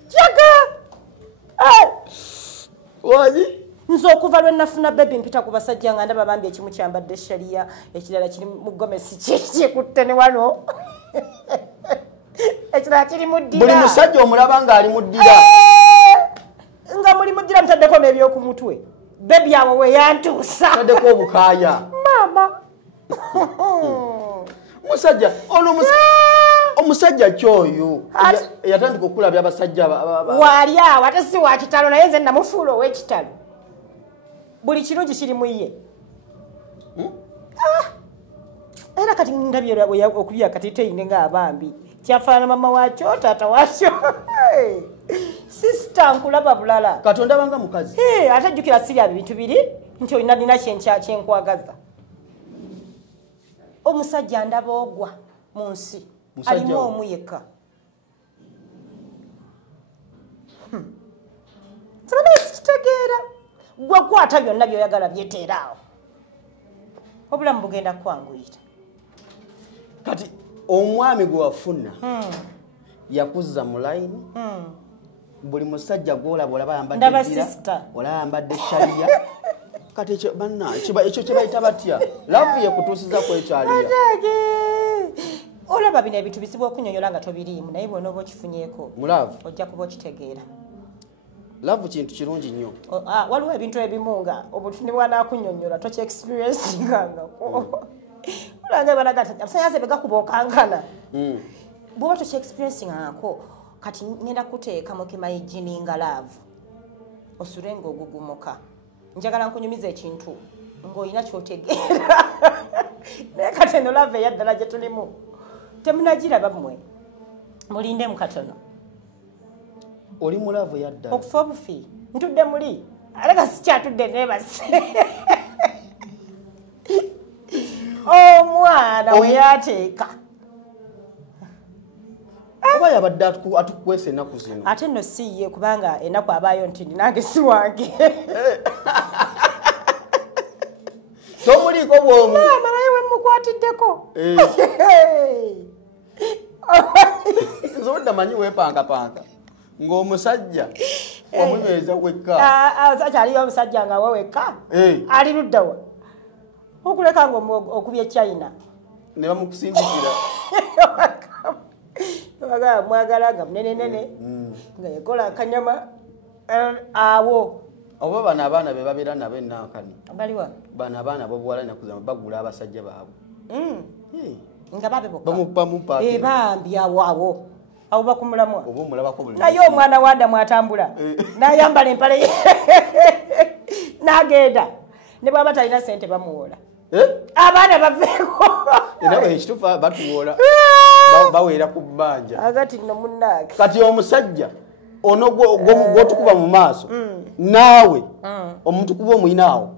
jaga waki nze okuva lwe nafuna bebi mpita ku basajja nga ndaba bambi ekimu kyambadde shariya ekirala kiri mu gomesi kikutte ne wano ekirala kiri mu ddira buli musajja omulaba ng'ali mu ddira nga muli mu ddira mutaddeko n'ebyoku mutwe bebi awo we yantuusa taddeko obukaaya mama musajja ono omusajja kyoyo yatandika okulabya abasajja waali awo ate si wa kitalo naye nze namufuula ow'ekitalo buli kirungi kiri mu ye era kati ndabye okubya kateteine ng'abambi kyafaanana mama wakyo taata wakyo sisita nkulaba bulala katonda banga mukazi ate jjukira sirya bintu biri nti olina nina kyenkwagaza omusajja ndaba ogwa mu nsi alimu omu yekka sabanaye sikitegeera gwe kwata byonna byoyagala byeteeraawo obulamu bugenda kwanguyira kati omwami gwe wafuna yakuzza mu layini buli musajja gwolaba olaba ayambadde shaliya kati ekyo banna ekyo kye bayita batya laavu yekutuusiza ku ekyaliya olaba bino ebintu bizibu okunyonyola nga tobiriimu naye bwona oba okifunyeeko mulaavu ojja kuba okitegeera laavu kintu kirungi nnyo waliwo ebintu ebimu nga obutundi bwanaakunyonyola tokyexperiencingangako olanga banaga nti amasannyalaze begakuba okankana bwoba tokyexperiencingangako kati ngenda kuteeka mukimayigininga laavu osule ng'ogugumuka njagala nkunyumiza ekintu ng'olina kyotegeera naye kati eno laavu eyaddala gye tulimu temunagiraba mmwe mulinde mukatono oli mulaavu eyaddala okufa obufi ntudde muli ate nga sikyatudde neebase omwana we yateeka oba yabadde atukwesa ennaku zino ate nno si ye kubanga ennaku abaayo nti nange si wange tomuliiko bwomu naye wemukwatiddeko nze odda manyi weepankapanka ng'omusajja wamunyweza wekka kyaliyo omusajja nga wewekka ali luddawa okuleka nga okubya China ne bamukusindikira mwagala nga munenenene nga yakola akanyama awo oba bano abaana be babeera nabo enankani baliwa bano abaana bobuwala nakuzama bagula abasajja baabwe nga bamupa bambi awo awo bakumulamwa oba omulabako buli naye omwana wa Adamu atambula n'ayambala empale ye n'agenda ne bwaba talina ssente bamuwola abaana baveeko era ekituufu batuwola baweera ku bbanja agati nno munnaage kati omusajja ono gwotukuba mu maaso naawe omuntu kuba omuyinaawo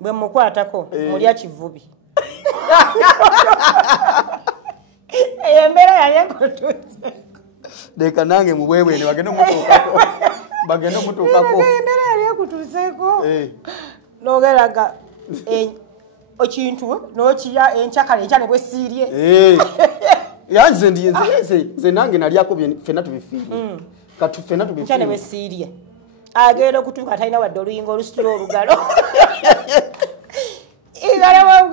bwe mukwatako mulya kivubi eyo embeera yali ekutuuse leka nange mubwebwene bagende omutuukako embeera yali ekutuuseeko n'ogeraga ekintu n'okirya enkyakala enkya ne bwesiirye yanze nze nange nalyako ffenna tubifiire kati ffenna nkya ne bwesiirye agenda okutuuka talina wadde oluyingo olusitula olugalo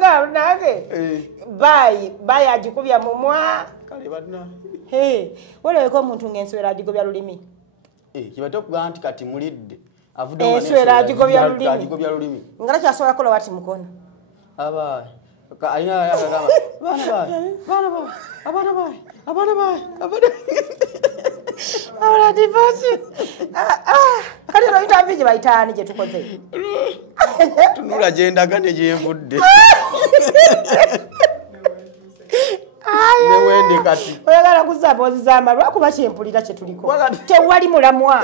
nga nange bayi agikubya mumwa kale badna walabeko omuntu ng'enswera agigobya lulimi kibate okugaa nti kati mulidde enswera agigobya lulimi nga nakyasobola kukola wati mukono kati no interview gye bayitaani gye tukoze tunula gyendaga ne gyenvudde newende kati oyagala kuzza mboozi z'amalwa kuba kyempulira kye tuliko tewali mulamwa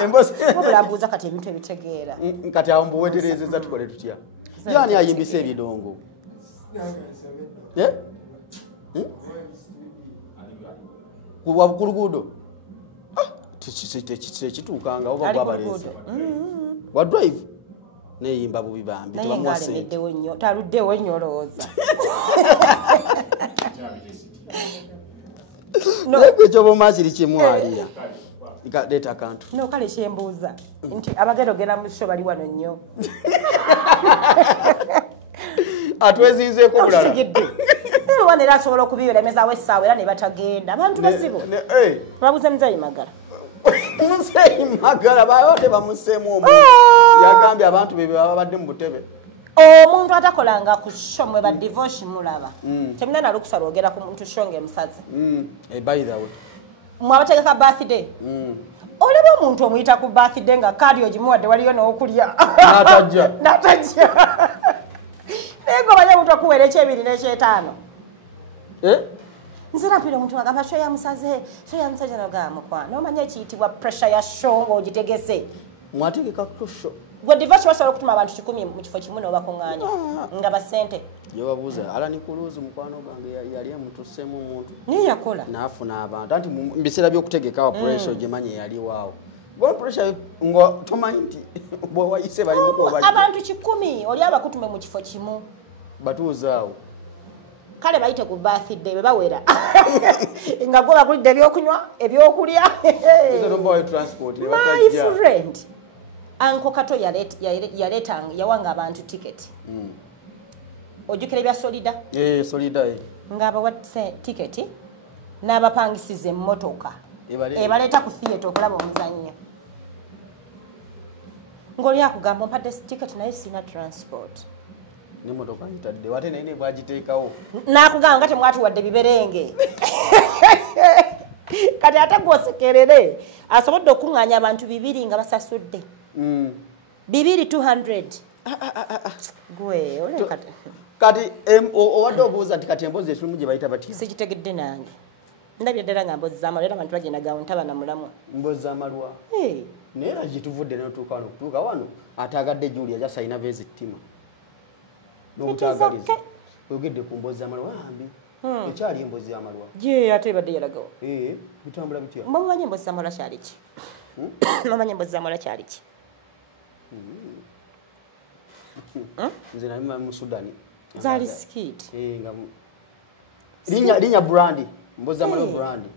obulambuuza kati ebintu ebitegeera kati awo mbuweterezeza tukole tutya yani ayimbisa ebidongo ku luguudo tekituukanga oba gwabaleese wa drive neyimba bubi bambi naye ngaalemeddewo nnyo taluddewo nnyo olowooza ekyoba omaakiri kimu alira leeta akantu no kale kyembuuza nti abagerogera mu sho bali wano nnyo atwezinzeeko bulala wana era asobola okubibelemezaawo essaawa era ne batagenda abantu bazibu babuze muzeeyi magala muzeeyi magala bayote bamuseemu omuntu yagambye abantu bebe babadde mu butebe omuntu atakolanga ku sho mwe badivorce mulaba temuna nalukusa lwogera ku muntu sho ng'emusaze by the way mwabategeka birthday olaba omuntu omuyita ku birthday nga kaadi ogimuwadde waliyo n'okulya natajja naye ng'omanye omuntu okuweera ekyebiri n'ekyetaano nzira mpira omuntu agamba sho yamusaze sho yamusajja nogamba mukwano omanye ekiyitibwa pressure ya sho ng'ogitegese mwategeka ku sho gwe divorce basobola okutuma abantu 10 mu kifo kimu n'obakuŋŋaanya nga basente yobabuuza alani kuluuzi mukwano gwange yali emutusseemu omuntu niye yakola naafuna abantu anti mu biseera by'okutegekawo pressure gyemanye yaliwaawo gwe pressure nga tomanyi nti bwewayise balimukuba abantu 10 oli abakutume mu kifo kimu batuuzaawo kale bayite ku birthday bwe bawera nga gwe bagulidde ebyokunywa ebyokulya my friend Anko Kato yaletanga yawanga abantu ticket. Ojukira bya Solida? Solida nga abawadde ticket n'abapangisize emmotoka. Ebaleta ku theater okulaba omuzannyo. Ngoli akugamba mpadde ticket naye sina transport. Ne motoka ntadde wate nene bwagiteekawo. Nakugamba ngate mwatu wadde biberenge. Kati ate gwosekerere asobodde okuŋŋaanya abantu 200 nga basasudde. 200 gwe ole kati owadde obuuza nti kati emboozi ekirumu gye bayita batya sikitegedde nange ndabye ddala nga mboozi z'amalwa era abantu bagendagawo ntaba na mulamwa mboozi z'amalwa naye era gituvudde notuuka wano kutuuka wano ataagadde Julia jasa ayina beezi ttima n'obutaagaliza oyogedde ku mboozi z'amalwa wambi ekyali emboozi y'amalwa je ate ebadde yalagawo bitambula bitya mumanyi emboozi z'amalwa kyali ki mumanyi emboozi z'amalwa kyali ki nze nali mu Sudani zaali skit linya brandi mboozi z'amalwa brandi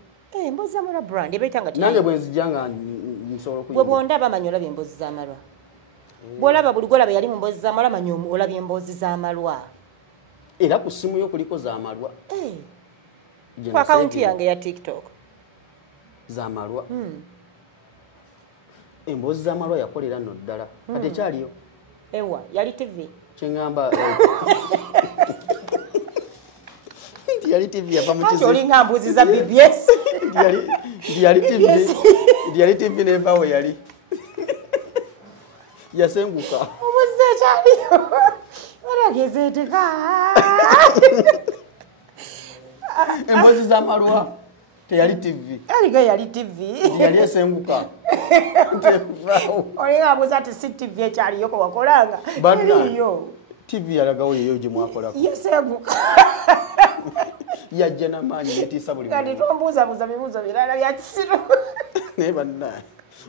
emboozi z'amalwa brandi ebaita nga nange bwe nzijja nga nsobola bwe bwondaba amanyi olabye emboozi z'amalwa bw'olaba buli gwolaba yali mu mboozi z'amalwa manyi olabye emboozi z'amalwa era ku ssimu yo kuliko z'amalwa ku akawunti yange ya TikTok z'amalwa emboozi z'amalwa yakolera nno ddala kati ekyaliyo ewa yali TV kyeŋŋamba nti yali TV yava mu kizibu olinga mbuzi za BBS yali TV nevaawo yali yasenguka obuzi ekyaliyo olagezeeteka emboozi z'amalwa teyali TV aliga yali TV yali esenguka olinga mbuzi ati si TV ekyaliyo ko wakolanga iyo TV yalagawo yeyo gye mwakolako yesenguka yajja n'amaanyi yetiisa buli kati tombuuzabuuza bibuuzo birala bya kisiru naye bannaye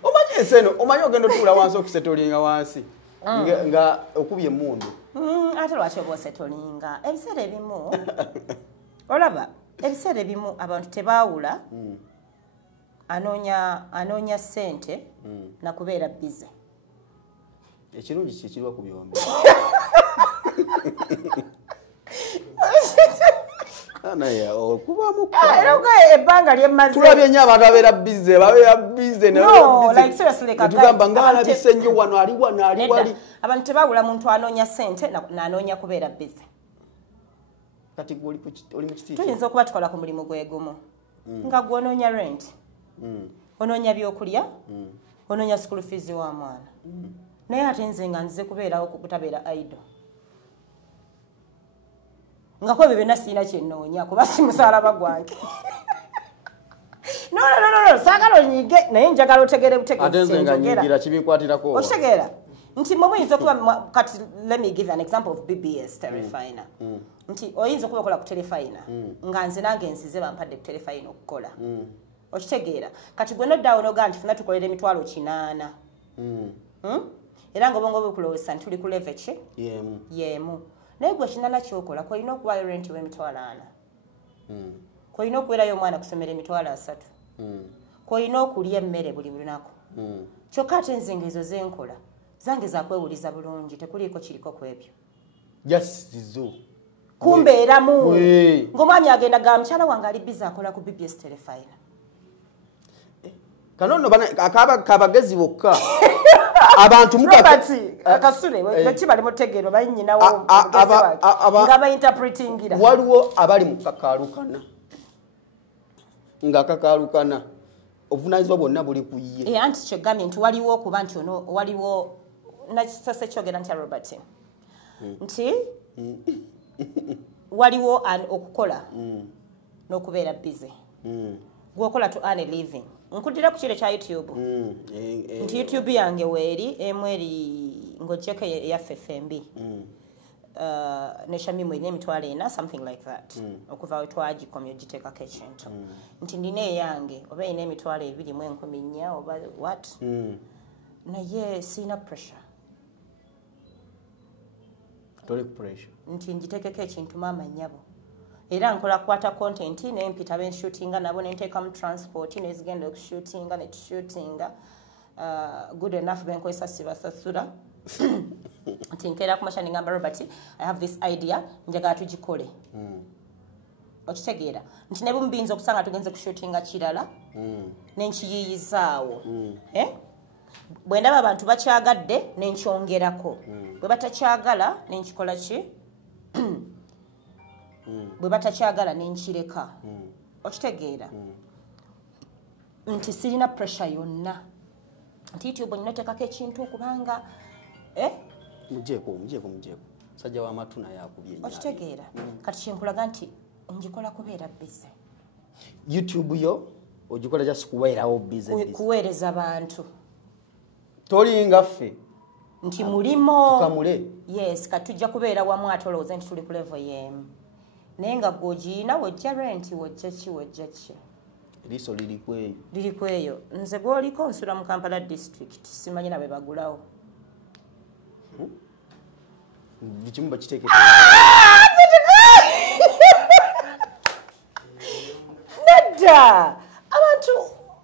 omanyi ensi eno omanyi ogenda otuula wansi okusetolinga wansi nga okubye emmundu ate lwaki oba osetolinga ebiseera ebimu olaba ebiseera ebimu abantu tebaawula anoonya ssente nakubeera bize ekirungi kikirwa ku byombi Naye okubamu era uga ebbanga lyemaze tulabye nnyo abantu abeera busy babeera busy no like seriously tugamba ngaalabise nnyo wano ali wano ali wali abantu tebawula muntu anoonya ssente n'anoonya kubeera busy kati oli mu kiti tuyinza okuba tukola ku mulimu gwe gumu nga gwe onoonya rent onoonya byokulya onoonya school fees wa mwana naye ate nze nga nzize kubeerawo kutabeera idle nga ko bibena sina kyenoonya kuba si musalaba gwange no saagala onyige naye njagala otegere ate nze nga nyigira kibinkwatiraku okitegeera nti mwe muyinza okuba kati let me give an example of BBS Terefina nti oyinza okuba okola ku Terefina nga nze nange nsize bampadde ku Terefina okukola okitegeera kati gwe noddawo nogaa nti funa tukolera emitwalo 8 era ng'obongo bukulowesa nti tuli ku level ki yemu naye gwe kinana kyokola kolina okubayo renti w'emitwalo 4 kolina okubeerayo omwana kusomera emitwalo 3 kolina okulya emmere buli lunaku kyokka ate nze ezo zenkola zange zakwewuliza bulungi tekuliiko kiriko ku ebyo jasizo kumbeeramu ng'omwami agenda ga mukyala wange ali bizi akola ku BBS Terefina kanono kabagezi bokka abantu kasule bekibali mutegeero bayinyinawo nga bayinterpretingira waliwo abali mu kakalukana nga kakalukana obuvunaanyizibwa bwonna buli ku ye anti kyegambye nti waliwo okuba nti ono waliwo nakisose kyogera nti Robert nti waliwo okukola n'okubeera busy gwokola to earn a living nkudira ku kire kya YouTube nti YouTube yange weeri emweri ng'ogyeko eyaffe FMB neshamimu ine emitwalo 4 something like that okuva we twagikomya ogiteekako ekintu nti ndina eyange oba ine emitwalo 2,100 oba what naye siina pressure toli pressure nti ngiteekeko ekintu maama nnyabo era nkola kukwata content nempita benshootinga nabo nenteekamu transport nezigenda okushootinga netushootinga good enough benkozesa sibasasula nti nkeera kumasha ningamba Robert I have this idea njagala tugikole okitegeera nti ne bumbinza okusanga tugenze kushootinga kirala nenkiyiyizaawo bwe ndaba abantu bakyagadde nenkyongerako bwe batakyagala nenkikola ki bwe batakyagala nenkireka okitegeera nti sirina pressure yonna nti YouTube ninateekako ekintu kubanga mujeeko sajja w'amatu naye akubye okitegeera kati kyenkulaga nti njikola kubeera busy YouTube yo ogikola just kuweerawo busy kuweereza bantu toli ngaffe nti mulimo tukamule yes katujja kubeera wamu atolooza nti tuli ku level yemu naye nga gwogiina wojja renti wojja ki eriiso liri kweyo nze gwoliko nsula mu Kampala district simanyi nabe bagulawo bikimu bakiteeke nedda abantu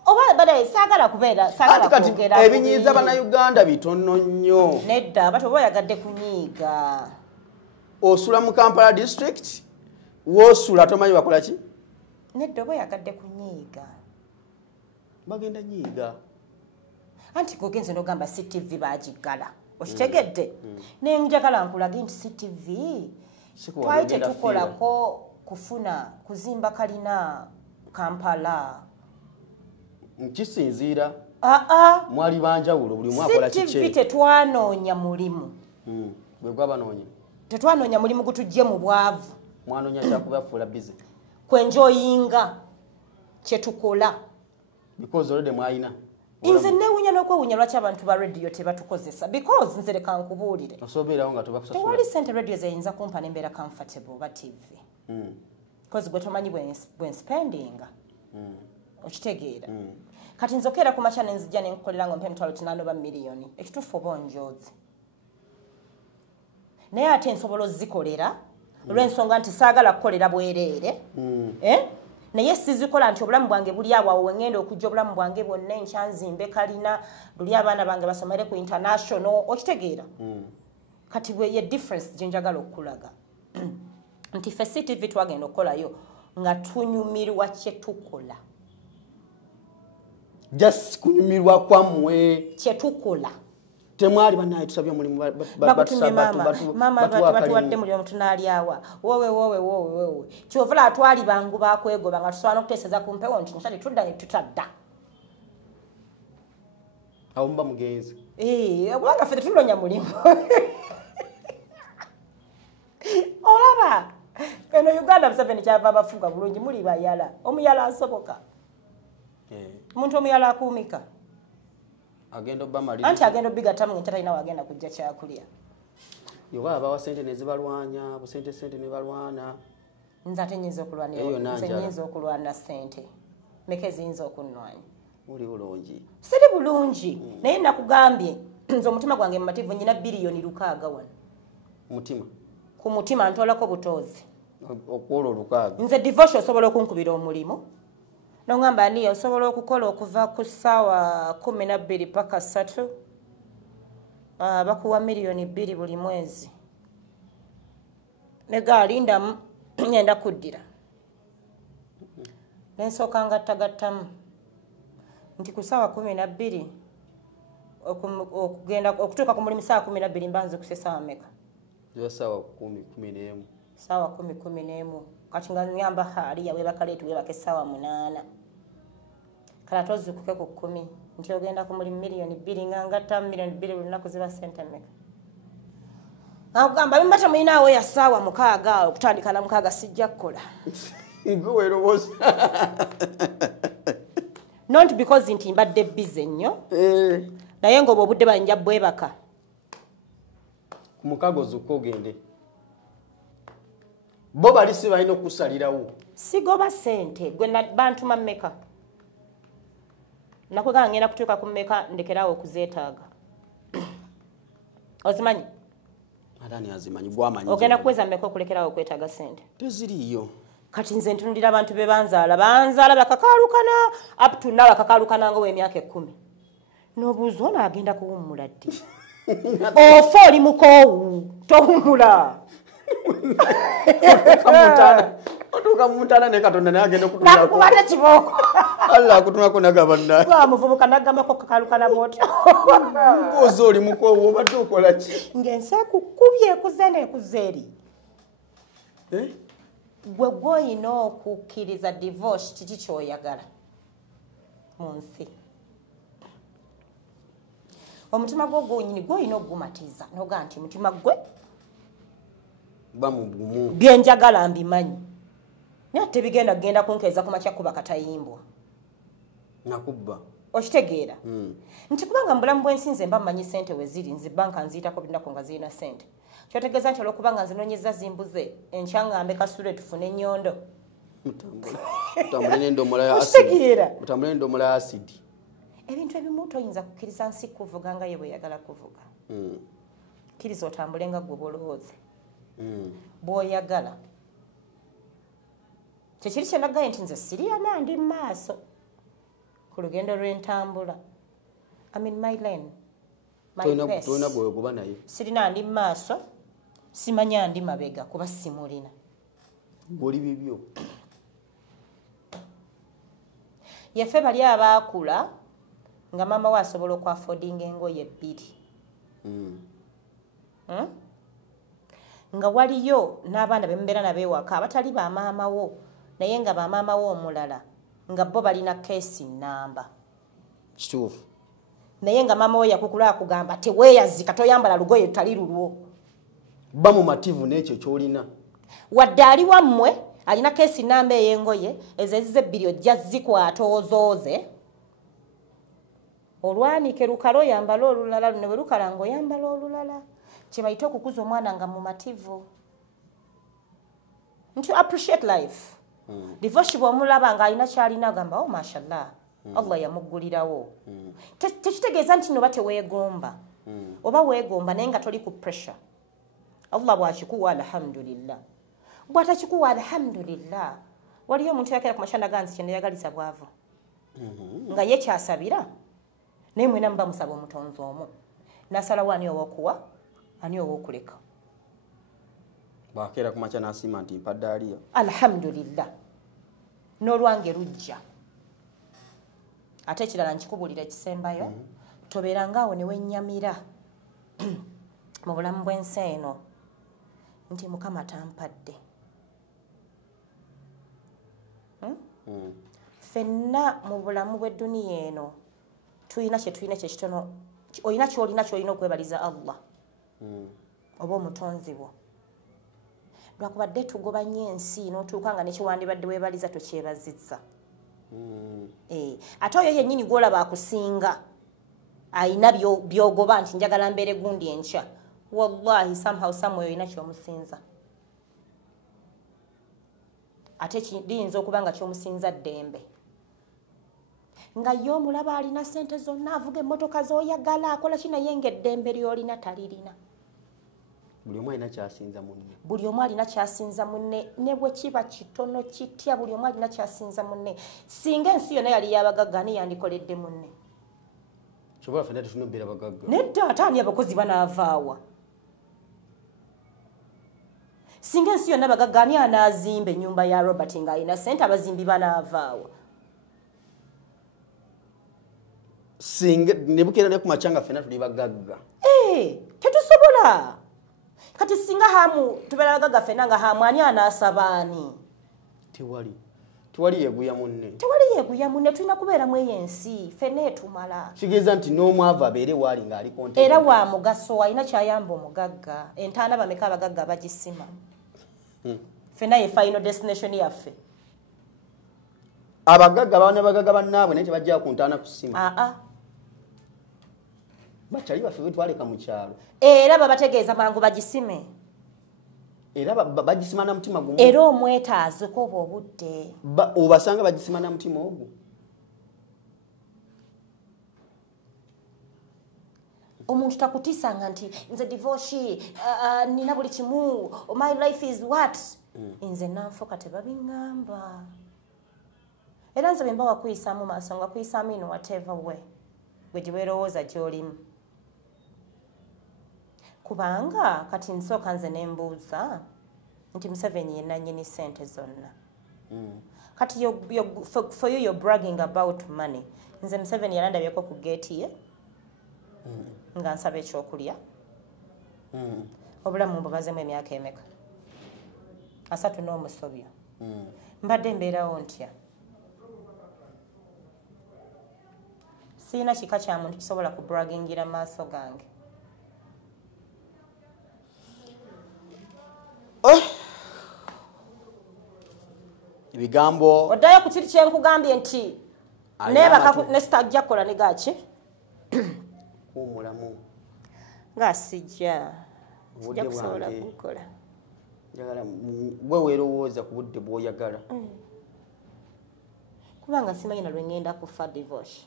oba badaye saagala kubeera kati ebinyiiza bannayuganda bitono nnyo nedda abato oba oyagadde kunyiiga osula mu Kampala district wosula tomanyi bakola ki nedda oba oyagadde kunyiiga bagenda nyiiga anti gogenze n'ogamba CTV bagiggala okitegedde naye njagala nkulage nti CTV twali tetukolako kufuna kuzimba kalina Kampala nkisinziira mwali banjawulo buli mwakola kike CTV tetwanoonya mulimu bwe gwabanoonya tetwanoonya mulimu gutujje mu bwavu mwanoonya kyakubafuula busy kwenjoyinga kyetukola because already mwalina nze newunya n'okwewunya lwaki abantu ba radio tebatukozesa because nze leka nkubuulire osobeerawo nga tobakusasula tewali sente radio zeyinza kumpa nembeera comfortable ba TV because gwe tomanyi bwe spendinga okitegeera kati nze okeera ku makya nenzijja nenkukolera nga mpa emitwalo 5 oba miliyoni ekituufu oba onjoozi naye ate nsobola ozikolera olw'ensonga nti saagala kukolera bwereere naye sizikola nti obulamu bwange buli awo wengenda okujja obulamu bwange bwonna enkyanzimbe kalina luli abaana bange basomere ku international okitegeera kati bwe ye difference gye njagala okulaga nti ffe CTV twagenda okukolayo nga tunyumirwa kye tukola. Just kunyumirwa kwammwe kye tukola. Temwali banaye tusabye mulimu mama batuwadde mulimu tunaalyawa wowe kyovula atwali bangu bakwegoba nga tusobola n'okuteeseza ku mpewo nti nkyali tudda ne tutadda. Awo mba mugenzi kubanga ffe tetunonya mulimu. Olaba eno Uganda Museveni kyava abafuga bulungi muli bayala omuyala asoboka omuntu omuyala akuumika agenda obbamalira anti agenda obbigattamu ng'ente talina wagenda kujja kyakulya. yoba abawa sente ne zibalwanya busente sente ne balwana. Nze ate nnyinza okulwanira okulwana sente meka eziyinza okunnwanya. Muli bulungi siri bulungi naye nakugambye nze omutima gwange mumativu nyina biliyoni 600 wano ku mutima ntolako butoozi okwola 600. nze divorce osobola okunkubira omulimu nongamba niyo osobola okukola okuva ku ssaawa 12 paka 3 bakuwa miliyoni 2 buli mwezi negaalindamu ngenda kuddira nensooka ngattagattamu nti ku ssaawa 12 okugenda okutuuka ku mulimu ssaawa 12 mbanze kusesaawa meka ssaawa 10 ssaawa 10 kati nga nyamba haliya webakaleetu webaka essaawa 8 kala tozukuke ku 10 nti ogenda ku mulimu miliyoni 2 nga ngattamu miliyoni 2 buli lunaku ziba sente meka. Agamba bimba temuyinaawo ya ssaawa 6 okutandika na 6 sijja kukola. Not because nti mbadde busy nnyo naye ng'obwo obudde banja bwebaka ku mukago zukko ogende bo balisi balina okusalirawo sigoba sente gwe bantuma mmeka nakweganga ngenda kutuuka ku mmeka ndekerawo okuzeetaaga ozimanyi atani azimanyi bwamanyi ogenda kuweza mmeka okulekerawo okwetaaga sente teziriyo kati nze ntunulira abantu be banzaala bakakaalukana up to now bakakaalukana nga w'emyaka 10 n'obuuza ono agenda kuwummula ddi ofa oli mukoowu towummula otuuka mu ntaana ne Katonda naye agenda okutulakubate kibooko Allah akutumako nagabanna muvubuka nagamako kakaalukana bwoti mbuuza oli mukoowu obadde okola ki ng'ensi ekukubye ekuze n'ekuze eri gwe gw'olina okukkiriza divorce kiki kyoyagala mu nsi omutima gwo gwonyini gw'olina okugumatiza noga nti mutima gwe bamugumu byenjagala mbimanyi naye tebigenda kugenda kunkeeza ku makya kuba katayimbwa nakubba okitegeera nti kubanga mu bulamu bw'ensi nze mba mmanyi sente we ziri nzi banka nziyitako binako nga zirina sente kyotegeeza nti olwokubanga nzinoonyeza zimbuze enkyangambe kasule tufune ennyondo utambule n'endomola ya asidi ebintu ebimu toyinza kukkiriza nsi kuvuga nga ye bwe yagala kuvuga kkiriza otambule nga gwe bolowooze bw'oyagala kyekiri kye nagaye nti nze siriyana ndi mu maaso ku lugendo lw'entambula my lane tolina bwoyo kuba naye sirina ndi mu maaso simanya ndi mabega kuba simulina oli bibyo yaffe bali abaakula nga maama we asobola okwafoodinga engoye 2 nga waliyo n'abaana bemubeera nabeewaka abatali bamaama wo naye nga bamaama wo omulala nga bo balina keesi nnamba kituufu naye nga maama we yakukula akugamba teweeyazika toyambala lugoye lutali lulwo ba mumativu n'ekyo kyolina wadde ali wammwe alina keesi nnamba ey'engoye ezo ezize 2 ojja zikwata ozooze olwanike lukala oyambala olulala luno bwe lukala ng'oyambala olulala kye bayita okukuza omwana nga mumativu nti appreciate life divorce bw'omulaba ng'alina kyalina agamba oh mashallah Allah yamuggulirawo tekitegeeza nti noba teweegomba oba weegomba naye nga toli ku pressure Allah bw'akikuwa alhamdulillah bw'atakikuwa alhamdulillah waliyo omuntu yakera ku mashanda ganzi kye neyagalisa bwava nga ye kyasabira naye mwena muba musaba omutonzi omu nasalawo ani ow'okuwa ani ow'okuleka bwakeera ku makya n'asiima nti mpadde aliyo. Alhamdulillah. N'olwange lujja. Ate ekirala nkikubulira ekisembayo tobeeranga awo ne wennyamira mu bulamu bw'ensi eno nti Mukama tampadde. Ffenna mu bulamu bw'edduniya eno tulina kyekitono, olina ky'olina okwebaliza Allah oba omutonzi wo. Lwakubadde tugoba nnyo ensi n'otuuka nga nekiwandibadde weebaliza tokyebazizza. Ate oyo yennyini gw'olaba akusinga ayina by'ogoba nti njagala mbeere gundi enkya, wallahi somehow somewhere olina ky'omusinza. Ate liyinza okuba nga ky'omusinza ddembe. Nga ye omulaba alina ssente zonna, avuga emmotoka z'oyagala, akola ki, naye ng'eddembe ly'olina talirina. Buli omu alina kyasinza munne. Buli omu alina kyasinza munne, ne bwe kiba kitono kitya, buli omu alina kyasinza munne. Singa ensi yonna yali y'abagagga ani yandikoledde munne? Kyobola ffenna tetunobera bagagga. Nedda, ate ani abakozi banaavaawa? Singa ensi yonna bagagga ani anaazimba ennyumba ya Robert ng'alina ssente, abazimbi banaavaawa? Singa ne bukeera ne ku makya nga ffenna tuli bagagga. Tetusobola. Kati singa hamu tubeera bagagga ffenna nga hamu ani anaasaba ani? Tewali yeeguya munne. Tewali yeeguya munne, tulina kubeeramu eyo ensi ffenna etumala. Kitegeeza nti n'omwavu abeere waali ng'ali konte. Era wa mugaso, alina kyayamba omugagga. Entaana bameka abagagga bagisima? Ffenna ye final destination yaffe. Abagagga baana bagagga bannaabwe naye tebajja ku ntaana kusima. Bakyali baffe bwe twaleka mu kyalo. Era babategeeza mangu bagisime. Era bagisima na mutima gumu. Era omwetaazeko obwo obudde. Obasanga bagisima na mutima ogwo. Omuntu takutiisanga nti nze divorce, nina buli kimu, my life is what? Nze nanfoka tebabiŋŋamba. Era nze bemba wakuyisaamu maaso nga kuyisaamu in whatever way gwe gye weerowooza gy'olimu. Kubanga kati nsooka nze ne mbuuza nti Museveni yenna nnyini ssente zonna. Kati for you you're bragging about money. Nze Museveni yalandabyeko ku geeti ye nga nsaba ekyokulya. Obulamu mbubazemu emyaka emeka? 39. Mbadde mbeerawo ntya? Siina kika kya muntu kisobola ku braggingira maaso gange. Ebigambo oddayo ku kiri kyenkugambye nti neebaka ne sitajja kukola ne gaaki omulamu nga sijja kusobola kukola. Gwe weerowooza ku budde bw'oyagala. Kubanga simanyi na lwe ŋŋenda kufa divorce.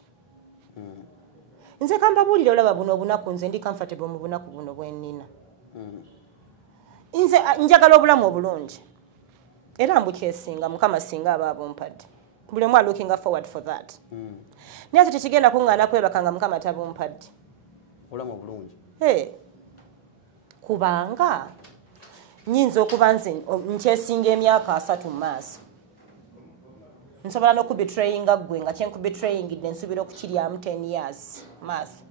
Nze kambabuulire olaba buno obunaku nze ndi comfortable mu bunaku buno bwe nnina. Nze njagala obulamu obulungi. Era mbukyesinga Mukama singa aba abumpadde. Buli omu looking forward for that. Naye ate tekigenda kuŋŋaana kwebaka nga Mukama tabumpadde. Obulamu obulungi. Kubanga nnyinza okuba nze nkyesinga emyaka 3 mu maaso. Nsobola n'okubetrayinga ggwe nga kyenkubetrayingidde nsuubira okukiryamu 10 years maaso.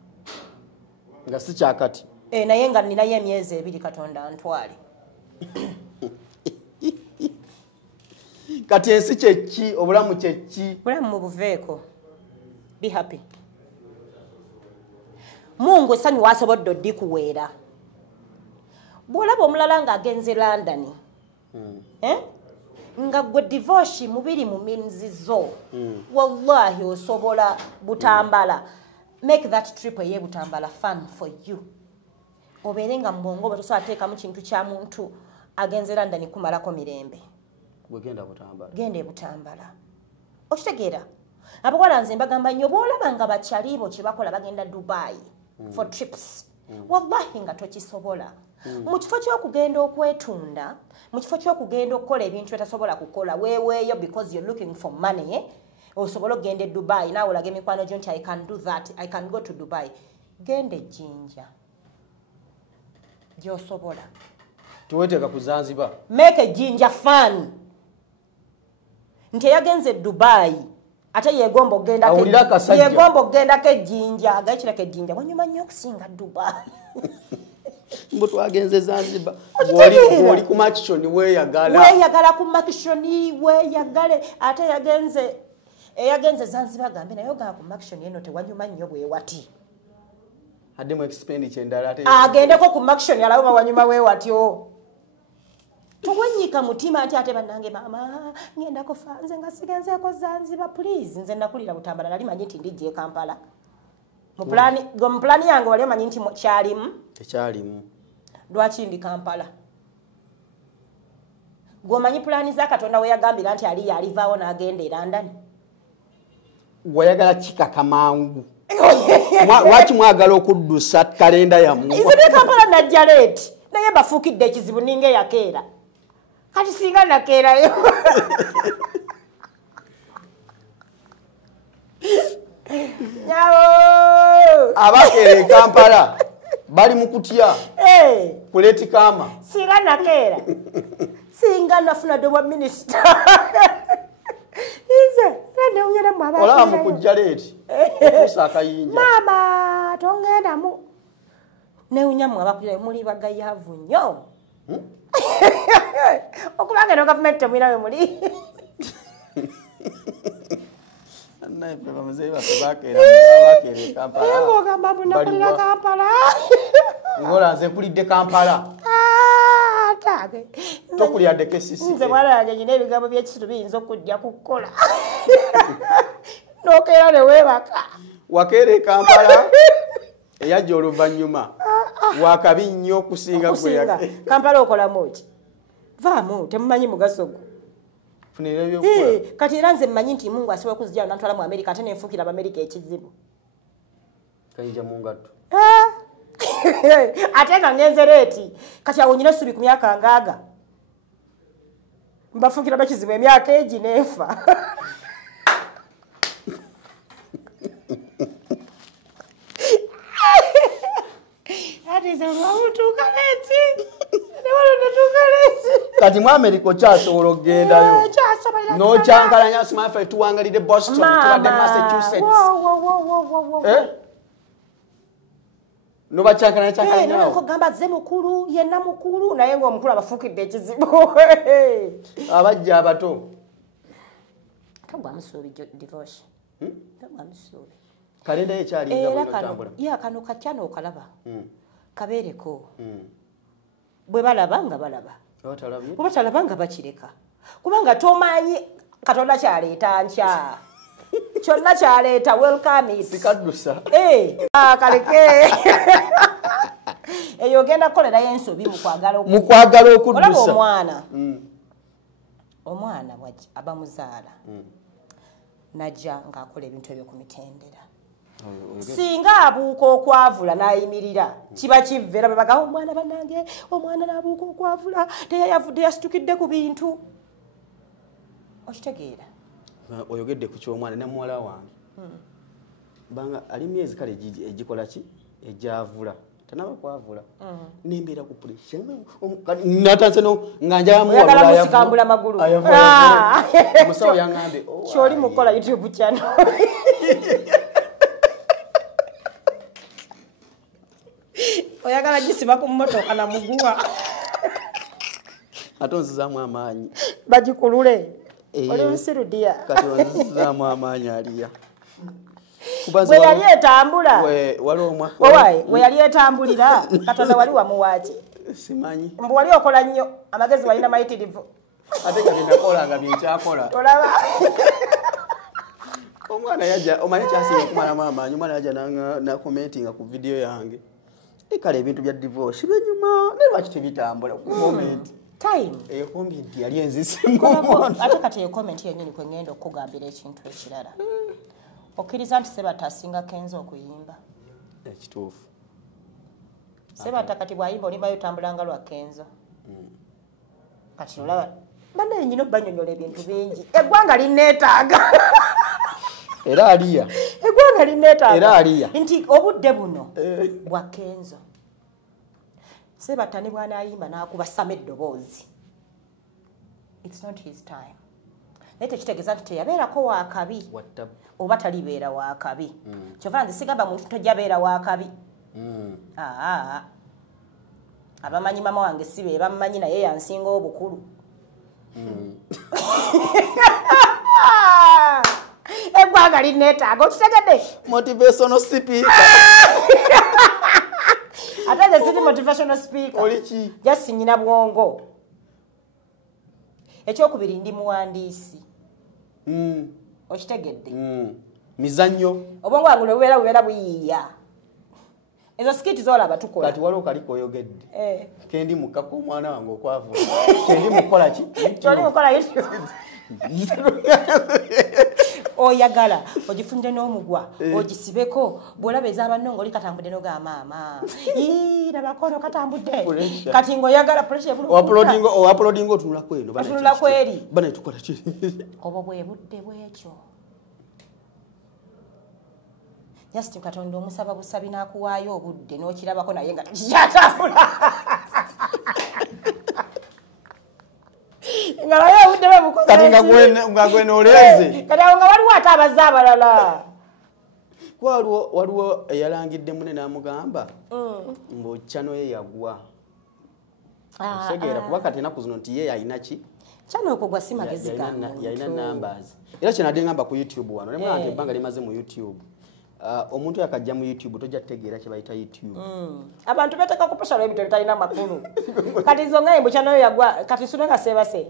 Nga si kyakati. Naye nga ninayo emyezi 2 Katonda ntwale. Kati ensi kyeki, obulamu kyeki? Bulamu mubuveeko. Be happy. Mungu essanyu wasobodde oddikuweera. Bw'olaba omulala ng'agenze London. Nga gwe divorce mubiri mu minzizo. Wallahi osobola Butambala. Make that trip eye Butambala fun for you. Obeere nga mbongo batosobola teekamu kintu kya muntu agenze London kumalako mirembe. Genda Butambala. Genda Butambala. Okitegeera? Abawala nze mbagamba nnyo bw'olaba nga bakyalibo kye bakola bagenda Dubai for trips. Wallahi nga tokisobola. Mu kifo ky'okugenda okwetunda, mu kifo ky'okugenda okukola ebintu etasobola kukola weeweeyo because you're looking for money, osobola okugenda e Dubai naawe olaga emikwano gyo nti I can do that, I can go to Dubai. Genda Jinja gy'osobola. tuweteka ku Zanzibar make ejjinja fun nti yagenze Dubai ate yegomba ogendako ejjinja agayikirako ejjinja wanyuma nnyo okusinga Dubai mbu twagenze Zanzibar oli ku makishoni weeyagala ku makishoni weeyagale ate yagenze Zanzibar gambe naye ogaa ku makishoni eno tewanyuma nnyo bwe wati addemu expenditure endala ate agendeko ku makishoni alawo wanyuma we watyo tuwenyika mutima ate bannange mama ngenda kufa nze nga sigenzeeko Zanzibar please nze nakulira Butambala nali manyi nti ndijja e Kampala mu plani yange wali omanyi nti tekyalimu lwaki ndi Kampala gwomanyi plani za Katonda we yagambira nti alivaawo n'agenda e London wayagala kikaka mangu lwaki mwagala okuddusa kalenda yammwe nze ne Kampala najja leeti naye bafuukidde ekizibu ninga eyakeera kati singa nakeerayo abakeera e Kampala bali mu kutya kuleti kama singa nakeera singa nafuna dde bwa minisita olaba mu kujja leeti okuusa akayinja maama tongendamu newunyamu abakulira muli bagayavu nnyo okubanga eno gavumenti temwina we muli ng'ogamba bunakulira Kampala ngola nze nkulidde Kampala tage tokulyadde kesisi nze mwana wange nyina ebigambo by'ekisiru biyinza okujja kukola n'okeera ne weebaka wakeera e Kampala eyajja oluvannyuma wakabi nnyo okusinga Kampala okolamu ki vaamu temumanyi mugaso gwo kati era nze mmanyi nti Mungu asobola okuzijja nantwala mu Amerika ate nenfuukira Abamerika ekizibu kayinja mu ngatto ate nga ngenze leeti kati awo nyina essubi ku myaka ngaaga mbafuukira bakizibu emyaka egi neefa kati mu Amerika okyasobola okugendayo n'okyankalanya simanyife tuwangalidde Boston tubadde Massachusetts nobakyankalanyakyankalanyakogamba ze mukulu yenna mukulu naye ngaomukulu abafuukidde ekizibu abajja abato togwamusuubi divorce togwamusuubi kalenda ye ekyalinga kano katya n'okalaba kabeereko bwe balaba nga balaba bwe batalaba nga bakireka kubanga tomanyi Katonda kyaleeta nkya kyonna kyaleeta welcome it sikaddusa kaleke eyo ogenda kukolerayo ensobi mu kwagala okuddusa omwana abamuzaala najja ng'akola ebintu ebyo ku mitendera singa abuuka okwavula n'ayimirira kiba kivera bebaga omwana bannange omwana n'abuuka okwavula teyayavudde yasitukidde ku bintu okitegeera oyogedde ku ky'omwana ne muwala wange banga ali myezi kale egikola ki ejavula tanaba kwavula nembeera ku pressure natanse no nga njala musikambula magulu musawo yangambe kyoli mukola YouTube channel oyagala gisiba ku mmotoka na muguwa atonzizaamu amaanyi bagikulule oli musirudia kati onzizaamu amaanyi aliya we yali etambula we yali etambulira Katonda wali wamuwaaki simanyi mbu wali okola nnyo amagezi walina mayitirivu ate nga byenakolanga byenkyakola olaba omwana yajja omanyi kyasinga okumalamu amaanyi omwana yajja nakomentinga ku vidiyo yange ekale ebintu bya divorce benyuma naye lwaki tebitambula ku moment time comment yali enzisinga ate kati eyo comment yennyini kwe ngenda okugambira ekintu ekirala okkiriza nti Sebata asinga Kenzo okuyimba ekituufu Sebata kati bwayimba olimbayo otambulanga lwa Kenzo kati olaba banaye nyina obanyonyola ebintu bingi eggwanga linneetaaga era aliya eggwanga linneetaaga era aliya nti obudde buno bwa Kenzo Sebattani bwana ayimba n'akuba Sam eddoboozi. It's not his time. Naye tekitegeeza nti teyabeerako waakabi oba talibeera waakabi. Kyova nze sigamba muntu tojja beera waakabi. Abamanyi mama wange si be bamumanyi naye yansinga obukulu. Eggwanga linneetaaga okitegedde? Motivational speaker. Ate nze siri motivational speaker. Oli ki? Just nnyina bwongo. Ekyokubiri ndi muwandiisi. Okitegedde? Mizannyo. Obwongo wange bubeera buyiiya. Ezo skiti zolaba tukola. Kati waliwo kaliko oyogedde. Kendi mukaka omwana wange okwavu. Kendi mukola ki? Kyoli mukola YouTube. Oyagala ogifunde n'omugwa ogisibeko bw'olaba ez'abanno ng'oli katambudde n'oga maama nabakono katambudde kati ng'oyagala pressure ouploadinga otunula kweno otunula kweri bana tukola ki obwo bwe budde bwekyo just Katonda omusaba busabi n'akuwaayo obudde n'okirabako naye nga tekikyatambula ngalayo obudde bwe bukoze kati nga gwe n'oleze kati awo nga waliwo ate abazze abalala waliwo eyalangidde mune n'amugamba ng'okyano ye yagwa osegeera kuba kati enaku zino nti ye alina ki kyano okwo gwa si magezi ga muntu yalina numbers era kyenadde ngamba ku YouTube wano ne mwange ebbanga limaze mu YouTube omuntu yakajja mu YouTube tojja kutegeera kye bayita YouTube abantu beteeka ku pressure ebintu ebitalina makulu kati zo nga embu kyano yagwa kati sunenga sebase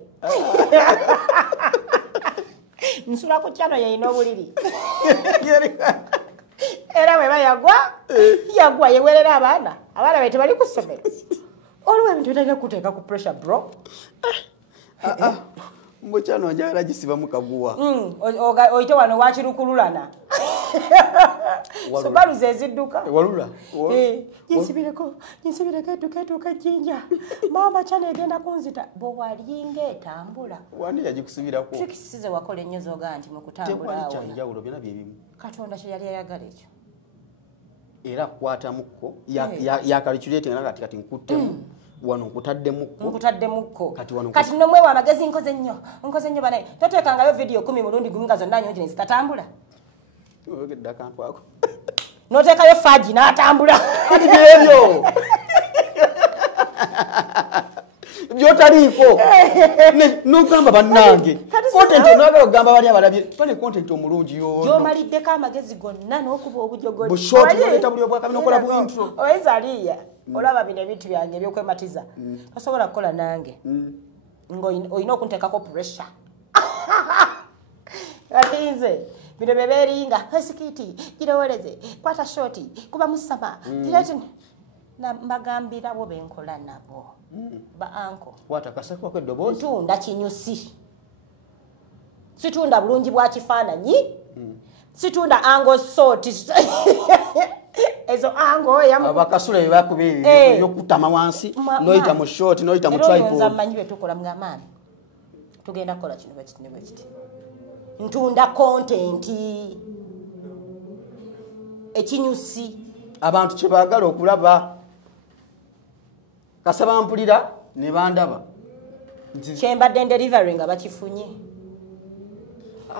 nsula ku kyano yayina obuliri era bweba yagwa yewerera abaana baite bali ku ssomero olwo ebintu bitalina kuteeka ku pressure bro mbukyano njagala gisiba mu kaguwa oyite wano wakirukululana Subaru zezidduka walula yinsibireko edduka ejjinja maama kyano egenda kunzita bwewalinga etambula wani yagikusibirako trikisize wakola ennyo zoga nti mu kutambula awo kyanjawulo byonna byebimu Katonda kye yali ayagala ekyo era akukwatamuko yakaliculetinga kati nkuttemu wano nkutaddemukko kati nomwewa amagezi nkoze nnyo banaye toteekangayo video 10 mulundi gumu nga zonna nnyo zitatambula ogedde akantu ako noteekayo faji n'atambula kati byebyo byotaliiko nogamba bannange content onagala okugamba bali abalabye tone content omulungi gyomaliddeko amagezi gonna n'okuba obujogoli bushoti noleeta buli obwakabi nokola bu intro oyinza aliya olaba bino ebintu byange ebyokwematiza tosobola kukola nange ng'olina okunteekako pressure kati nze bino bebeeringa esikiti girowoleze kwata shoti kuba musama gireti mbagambirawo benkola nabo ba anko watakasako eddoboozi ntunda kinyusi situnda bulungi bwa kifaananyi situnda ango soti ezo ango abakasula bebakubiri yokutama wansi noyita mu short noyita mu tripod nza manyi betukola mngamaani tugenda kukola kino bakiti ntunda content ekinyusi abantu kye baagala okulaba kasaba mpulira ne bandaba kyembadde delivery nga bakifunye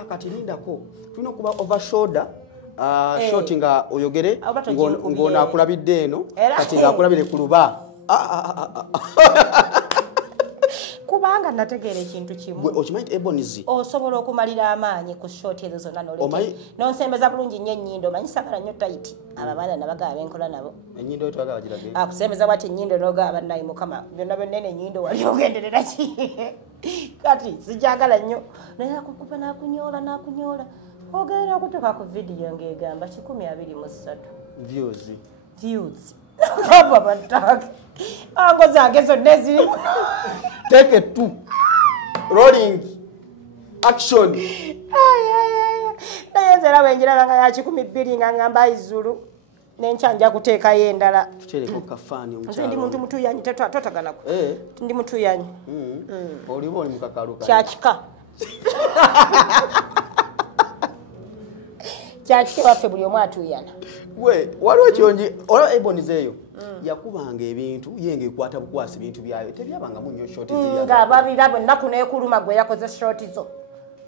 kati lindako tulina okuba over shoulder short nga oyogere ng'onaakulabidde eno kati ng'akulabire ku luba kubanga nategeera ekintu kimu okimanyi nti ebonizi osobola okumalira amaanyi ku short ezo zonna nonsembeza bulungi nnyo ennyindo omanyi sagala nnyo taiti abo abaana nabagaba benkola nabo ennyindo yo twagala girage akusembeza bwati ennyindo n'ogaba bannayi mukama byonna byonnene ennyindo wali ogenderera ki kati sijagala nnyo naye akukuba n'akunyoola ogenda okutuuka ku vidiyo ng'egamba 123 views kaba bataka ango zange zonna ezirimu take it two rolling action naye nze era bwenjiraba nga ya 12 nga ngamba izulu nenkyanja kuteekayo endala tutereko kafaani nze ndi muntu mutuyanyi totaganako ndi mutuyanyi oliba oli mukakaluka kyakika kyakike waffe buli omu atuyana waliwo kyonji olaba ebonize eyo yakubanga ebintu yenge ekwata bukwasi ebintu byayo tebyabanga munyo short nga babirabo naku nekuluma gwe yakoze short zo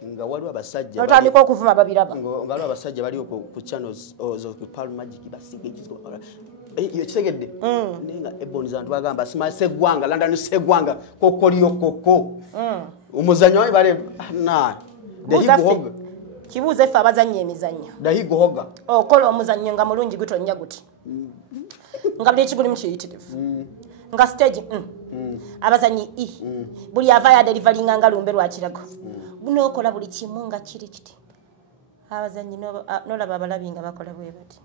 nga waliwo abasajja otandika okuvuma babiraba nga waliwo abasajja baliwo ku channels zo ku Pearl Magic basiga ekizigo kisegedde nenga eboni zantu bagamba sima segwanga London segwanga kokoliyo koko umuzanyo wayi bale na dehigohoga kibuuze ffe abazannya emizannyo dehigohoga okola omuzannyo nga mulungi gutonnya guti nga buli ekiguli mukiyitirivu nga stage abazanyi buli avaayo adeliveringa nga lumbe lwa kirago bunookola buli kimu nga kiri kiti abazanyi nolaba abalabi nga bakola bwe bati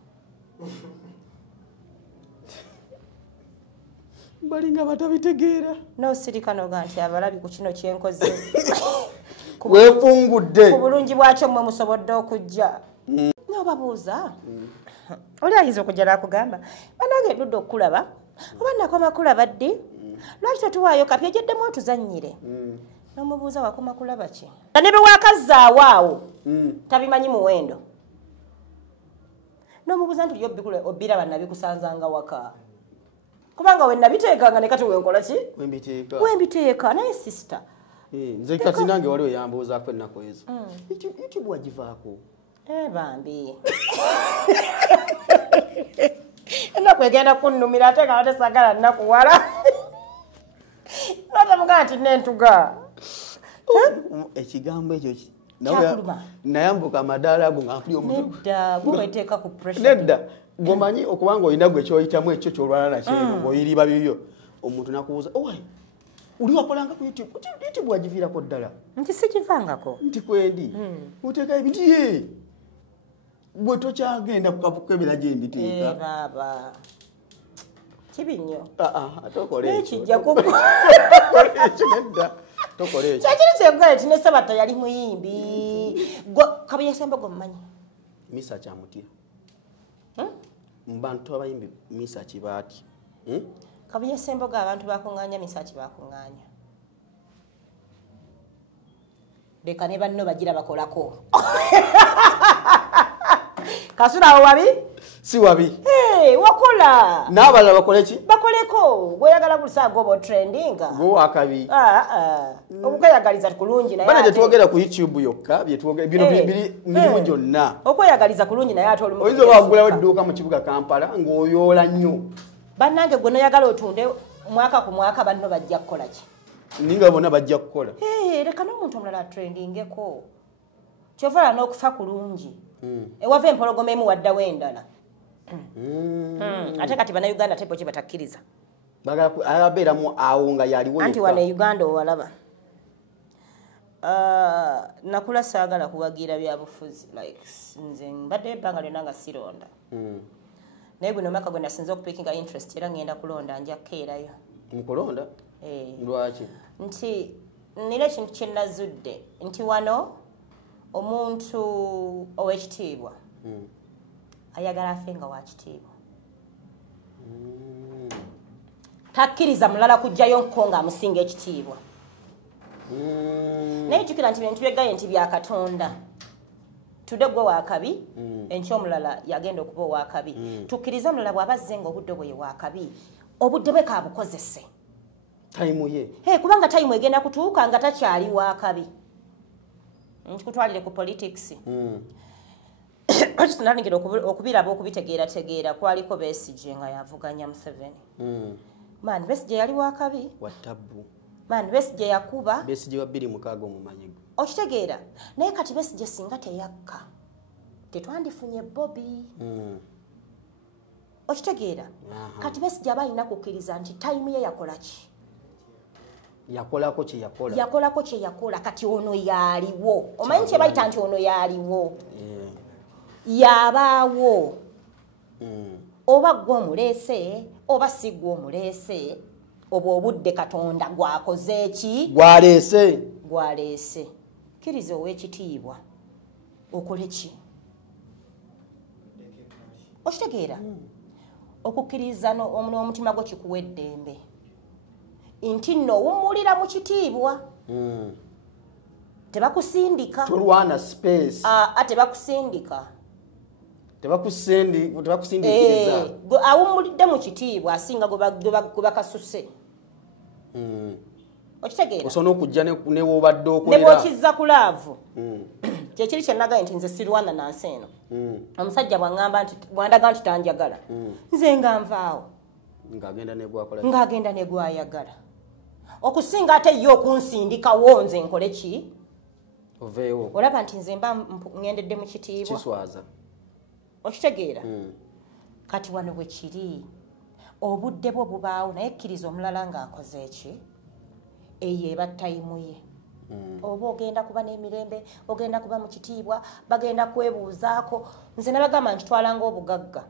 balinga batabitegeera nosirika noga nti abalabi ku kino kyenkoze wefungudde ku bulungi bwakyo mmwe musobodde okujja nobabuuza oli ayinza okujja nakugamba banange edudde okukulaba oba nakoma kulaba ddi lwaki totuwaayo kapya gyeddemu otuzannyire nomubuuza wakoma kulaba ki nga ne bewakazzaawo awo tabimanyi muwendo nomubuuza nti lyobikule obiraba nabikusanzanga waka kubanga we nabiteekanga ne kati wenkola ki wembiteeka naye sister nze kati nange waliwo yambuuzaako ennaku ezo youtube wagivaako bambi ennaku egenda kunnumira ate nga batesagala nnakuwala notamugaa nti nentuga ekigambo ekyo nayambuka amadaala ago nga mpuli omuntu nedda gweweteeka ku pressure nedda gomanyi okubanga olina gwe kyoyitamu ekyo kyolwana nakyo ng'oyiriba bibyo omuntu nakubuuza owai oli wakolanga ku youtube wagiviirako ddala nti sikivangako nti kwendi oteeka ebintu ye gwe tokyagenda kukebera gye mbiteeka baba kibi nnyo ekijja kyakiri kyegale ti ne Sabata yali muyimbi Kabuyesembo gommanyi misa kyamutya mubantu abayimbi misa kibaati Kabuyesembo ga abantu bakuŋŋaanya misa kibakuŋŋaanya leka ne banno bagira bakolako kasula wabi si wabi wakola n'abalala bakole ki bakoleko gweyagala kusa gobo trendinga go akabi okweyagaliza kulungi naye bana gyetwogera ku youtube yokka byetwogera bino biri mirimu gyonna okweyagaliza kulungi naye ate oli oyinza bagulawo edduuka mu kibuga Kampala ng'oyoola nnyo bannange gwe noyagala otunde mwaka ku mwaka banno bajja kukola ki ninga bonna bajja kukola leka n'omuntu omulala trendingeko kyovala n'okufa kulungi ewava empologoma emu waddawo endala ate kati bannayuganda tepo ki batakkiriza abeeramu awo nga yaliwo anti wano e Uganda owalaba nakula saagala kuwagira byabufuzi like nze mbadde ebbanga lyonna nga sironda naye guno omwaka gwe nasinza okupiikinga interest era ngenda kulonda nja kukeerayo mukulonda lwaki nti nina ekintu kye nazudde nti wano omuntu ow'ekitiibwa ayagala afe nga wakitiibwa takkiriza mulala kujjayo nko nga amusinga ekitiibwa naye jjukira nti bintu byegaye nti bya Katonda tudde gwe wakabi enkya omulala yagenda okuba owakabi tukkiriza omulala bw'abazze nga obudde bwe wakabi obudde bwe kabukozese tayimu ye kubanga tayimu egenda kutuuka nga takyali wakabi nkikutwalire ku politics sinalengera okubiraba okubitegeerategeera kwaliko Besigye nga yavuganya Museveni mani Besigye yali wakabi watabbu mani Besigye yakuba Besigye wa 26 omumanyigo okitegeera naye kati Besigye singa teyakka tetwandifunye Bobby okitegeera kati Besigye aba alina kukkiriza nti tayimu ye yakola ki yakolako kye yakola kati ono yaliwo omanyi kye bayita nti ono yaliwo yabaawo oba gwe omuleese oba si gwe omuleese oba obudde Katonda gwakoze eki gwaleese kkiriza ow'ekitiibwa okole ki okitegeera okukkiriza n'omutima gwo kikuwa eddembe nti nno owummulira mu kitiibwa tebakusindika tolwana space tebakusindika tebakusindikiriza awummulidde mu kitiibwa asinga gwe bakasuse okitegeera osobola okujja ne woobadde ne okolera bw'okizza ku laavu kyekiri kyenagaye nti nze sirwana nansi eno omusajja bwandaga nti tanjagala nze nga nvaawo ng'agenda ne gwayagala okusinga ate ye okunsindikawo nze nkole ki oveewo olaba nti nze mba ŋŋendedde mu kitiibwa kiswaza okitegeera kati wano bwe kiri obudde bwo bubaawo naye kkiriza omulala ng'akoze eki eyo eba tayimu ye oba ogenda kuba n'emirembe ogenda kuba mu kitiibwa bagenda kwebuuzaako nze nabagamba nti twalanga obugagga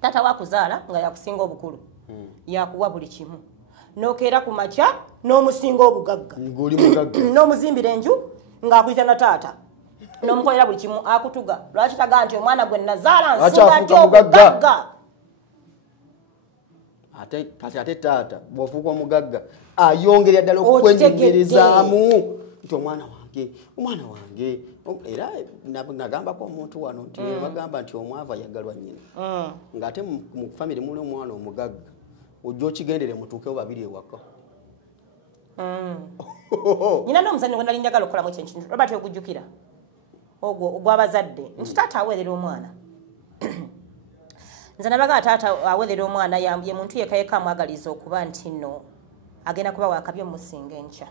taata wakuzaala nga yakusinga obukulu yakuwa buli kimu n'okeera ku makya n'omusinga obugagga n'omuzimbira enju ng'akuyita na taata n'omukolera buli kimu akutuga lwaki tagaa nti omwana gwe nazaala nsinga nti obugagga ate taata bw'ofuuka omugagga ayongerera ddala okukwenyumirizaamu nti omwana wange era nagambako omuntu wano nti bagamba nti omwava yagalwa nnyina ng'ate mu famire muli omwana omugagga ojja okigendere mutuukewo babiri ewaka nyina n'omuzannyo gwe nali njagala okukolamu ekyenkintu oba tyogujjukira ogwo ogw'abazadde nti taata aweerera omwana nze nabagala taata aweerera omwana ye muntu yekayeka amwagaliza okuba nti nno agenda kuba wakabi omusinga enkya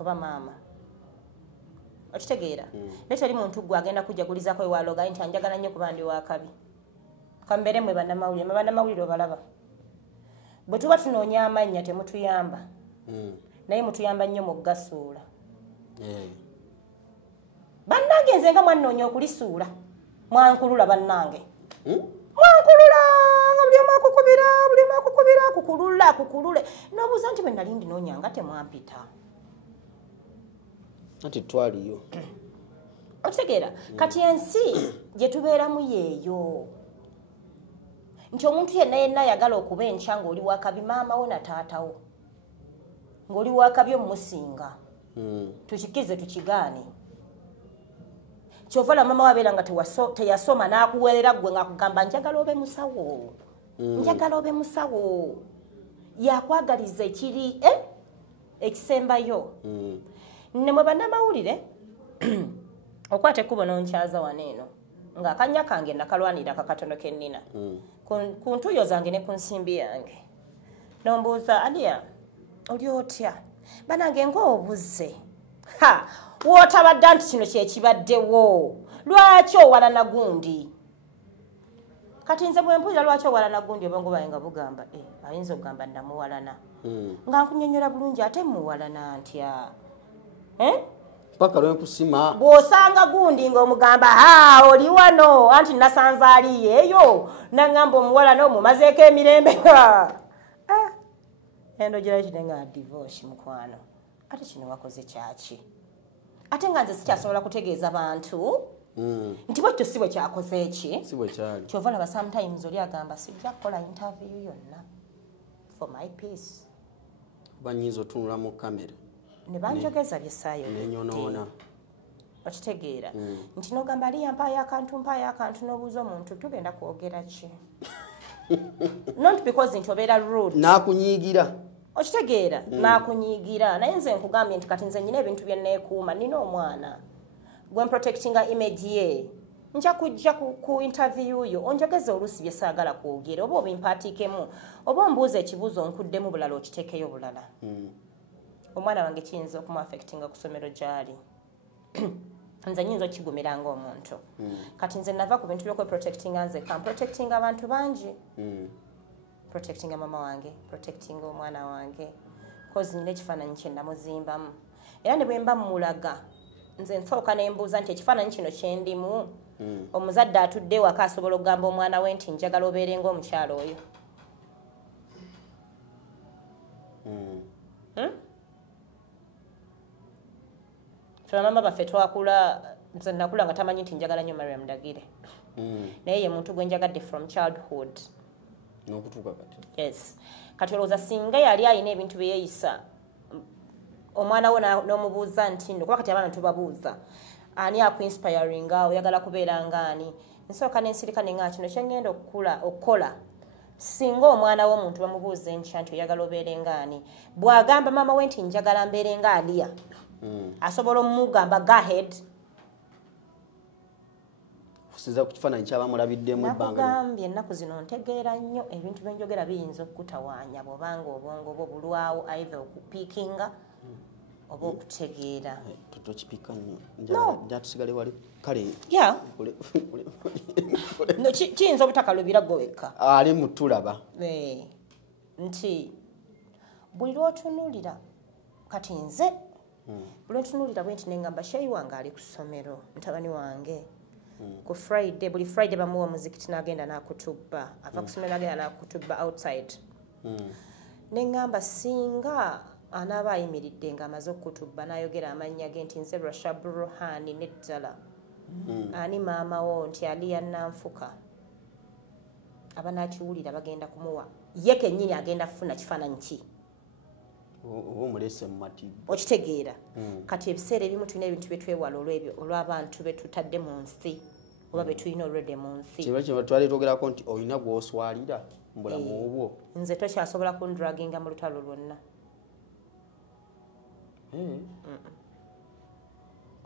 oba maama okitegeera naye teri muntu gwe agenda kujjagulizako ewalogaye nti anjagala nnyo kuba ndi wakabi kambeere mwe bannamawulire obalaba bwe tuba tunoonya amannya temutuyamba naye mutuyamba nnyo mu kugasuula bannange nze nga mwanoonya okulisuula mwankulula bannange mwankulula nga buli omu akukubira akukulule n'obuuza nti bwe nali ndinoonya nga temwampita ati twaliyo okitegeera kati ensi gye tubeeramu yeeyo nti omuntu yenna ayagala okuba enkya ng'oli wakabi maama wo na taatawo ng'oli wakabi omumusinga tukikize tukigaane kyovala mama wabeera nga teyasoma n'akuweerera gwe ng'akugamba njagala obe musawo yakwagaliza ekiri ekisembayo ne mwe bannamawulire okwata ekkubo n'onkyaza wano eno ng'akanya kange nakalwanira kakatono kennina ku ntuuyo zange ne ku nsimbi yange nombuuza Alia oli otya banange ng'obuze wootabadde nti kino kyekibaddewo lwaki owalana gundi kati nze bwe mpulira lwaki owalana gundi obwongo bwange nga bugamba ayinza okugamba namuwalana nga nkunyonyola bulungi ate muwalana ntya paka lwenkusima bw'osanga gundi ng'omugamba oli wano anti nasanze aliyo eyo naŋŋamba omuwalana omumazeeko emirembe endogera kine nga divorce mukwano ate kino wakoze kyaki ate nga nze sikyasobola kutegeeza bantu nti bwekyo si bwe kyakoze eki kyova laba sometimes oli agamba sijja kukola interview yonna for my peace banyinza otunula mu kamera ne banjogeza byesaayo nenyonoona okitegeera nti n'ogamba aliya mpaayo akantu n'obuuza omuntu tugenda kwogera ki not because nti obeera rude n'akunyiigira okitegeera n'akunyiigira naye nze nkugambye nti kati nze nyina ebintu bye neekuuma nina omwana gwe protectinga image ye nja kujja ku interview yo onjogeze oluusi bye saagala kwogera oba obimpaatiikemu oba ombuuza ekibuuzo nkuddemu bulala okiteekeyo bulala omwana wange kiyinza okumuaffectinga ku ssomero gy'ali nze nyinza okigumira ng'omuntu kati nze nava ku bintu by'okweprotectinga nze kamprotectinga abantu bangi protectinga mama wange protectinga omwana wange kozi nyina ekifaananyi kye namuzimbamu era ne bwe mba mulaga nze nsooka nembuuza nti ekifaananyi kino kyendimu omuzadde atudde ewaka asobola okugamba omwana we nti njagala obeere ng'omukyalo oyo mama baffe twakula nze nakula nga tamanyi nti njagala nnyo Mariam Dagire naye ye muntu gwe njagadde from childhood n'okutuuka kati yes kati olowooza singa yali alina ebintu bye yeeyisa omwana we n'omubuuza nti nno kuba kati abaana tubabuuza ani akuinspiringa oyagala kubeera ngaani nsooka nensirika ne nga kino kyengenda okukola singa omwana w'omuntu bamubuuza enkya nti oyagala obeere ngaani bw'agamba maama we nti njagala mbeere nga Aliya asobola omugamba go ahead kusiza ku kifaananyi ky'abamulabiddemu ebbanga nakugambye ennaku zino ntegeera nnyo ebintu byenjogera biyinza okutawaanya bw'obanga obwongo bwo bulwawo either okupiikinga oba okutegeera tokipiika nnyo njatusigale wali kale kiyinza obutakalubira gwe wekka ali mutulaba nti buli lw'otunuulira kati nze buli lw'otunuulira bwe nti nengamba sheyi wange ali ku ssomero mutabani wange ku Friday buli Friday bamuwa omuzikiti n'agenda n'akutubba ava ku ssomero n'agenda n'akutubba outside nengamba singa anaaba ayimiridde ng'amaze okutubba n'ayogera amannya ge nti nze Rashab Ruhani n'eddala ani maama wo nti Aliya Nanfuka abanaakiwulira bagenda kumuwa ye kennyini agenda kufuna kifaananyi ki oba omulese mu matibwa okitegeera kati ebiseera ebimu tulina ebintu bye twewala olw'ebyo olw'abantu be tutadde mu nsi oba be tulina olwedde mu nsi kiba twali twogerako nti olina gw'oswalira mu bulamu obwo nze tokyasobola kundraginga mu lutalo lwonna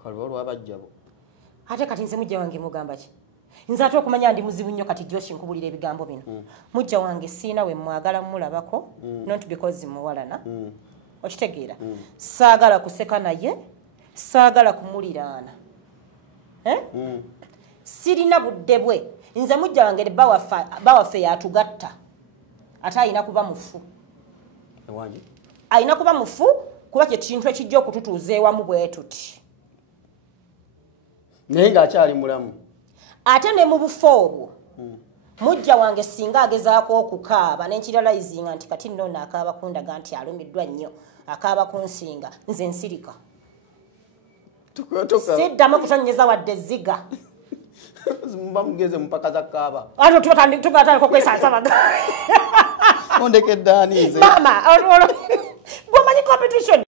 kalwa olw'abajjabo ate kati nze mujja wange mugamba ki nze ate okumanya ndi muzibu nnyo kati Josh nkubulira ebigambo bino mujja wange siina we mwagala mulabako not because muwalana okitegeera saagala kuseka naye saagala kumuliraana sirina budde bwe nze mujja wange bawaffe yatugatta ate ayina kuba mufu ayina kuba mufu kuba kye kintu ekijja okututuuza ewamu bwe tuti naye ng'akyali mulamu ate ne mu bufo obwo mujja wange singa agezaako okukaaba nenkiralizinga nti kati nno akaaba kundaga nti alumiddwa nnyo akaaba kunsinga nze nsirika siddamu kutonyeza wadde ezziga bamugeze mupaka za kaaba ate tugatandika okwesansabaga ondekedde aniize mama gwomanyi competition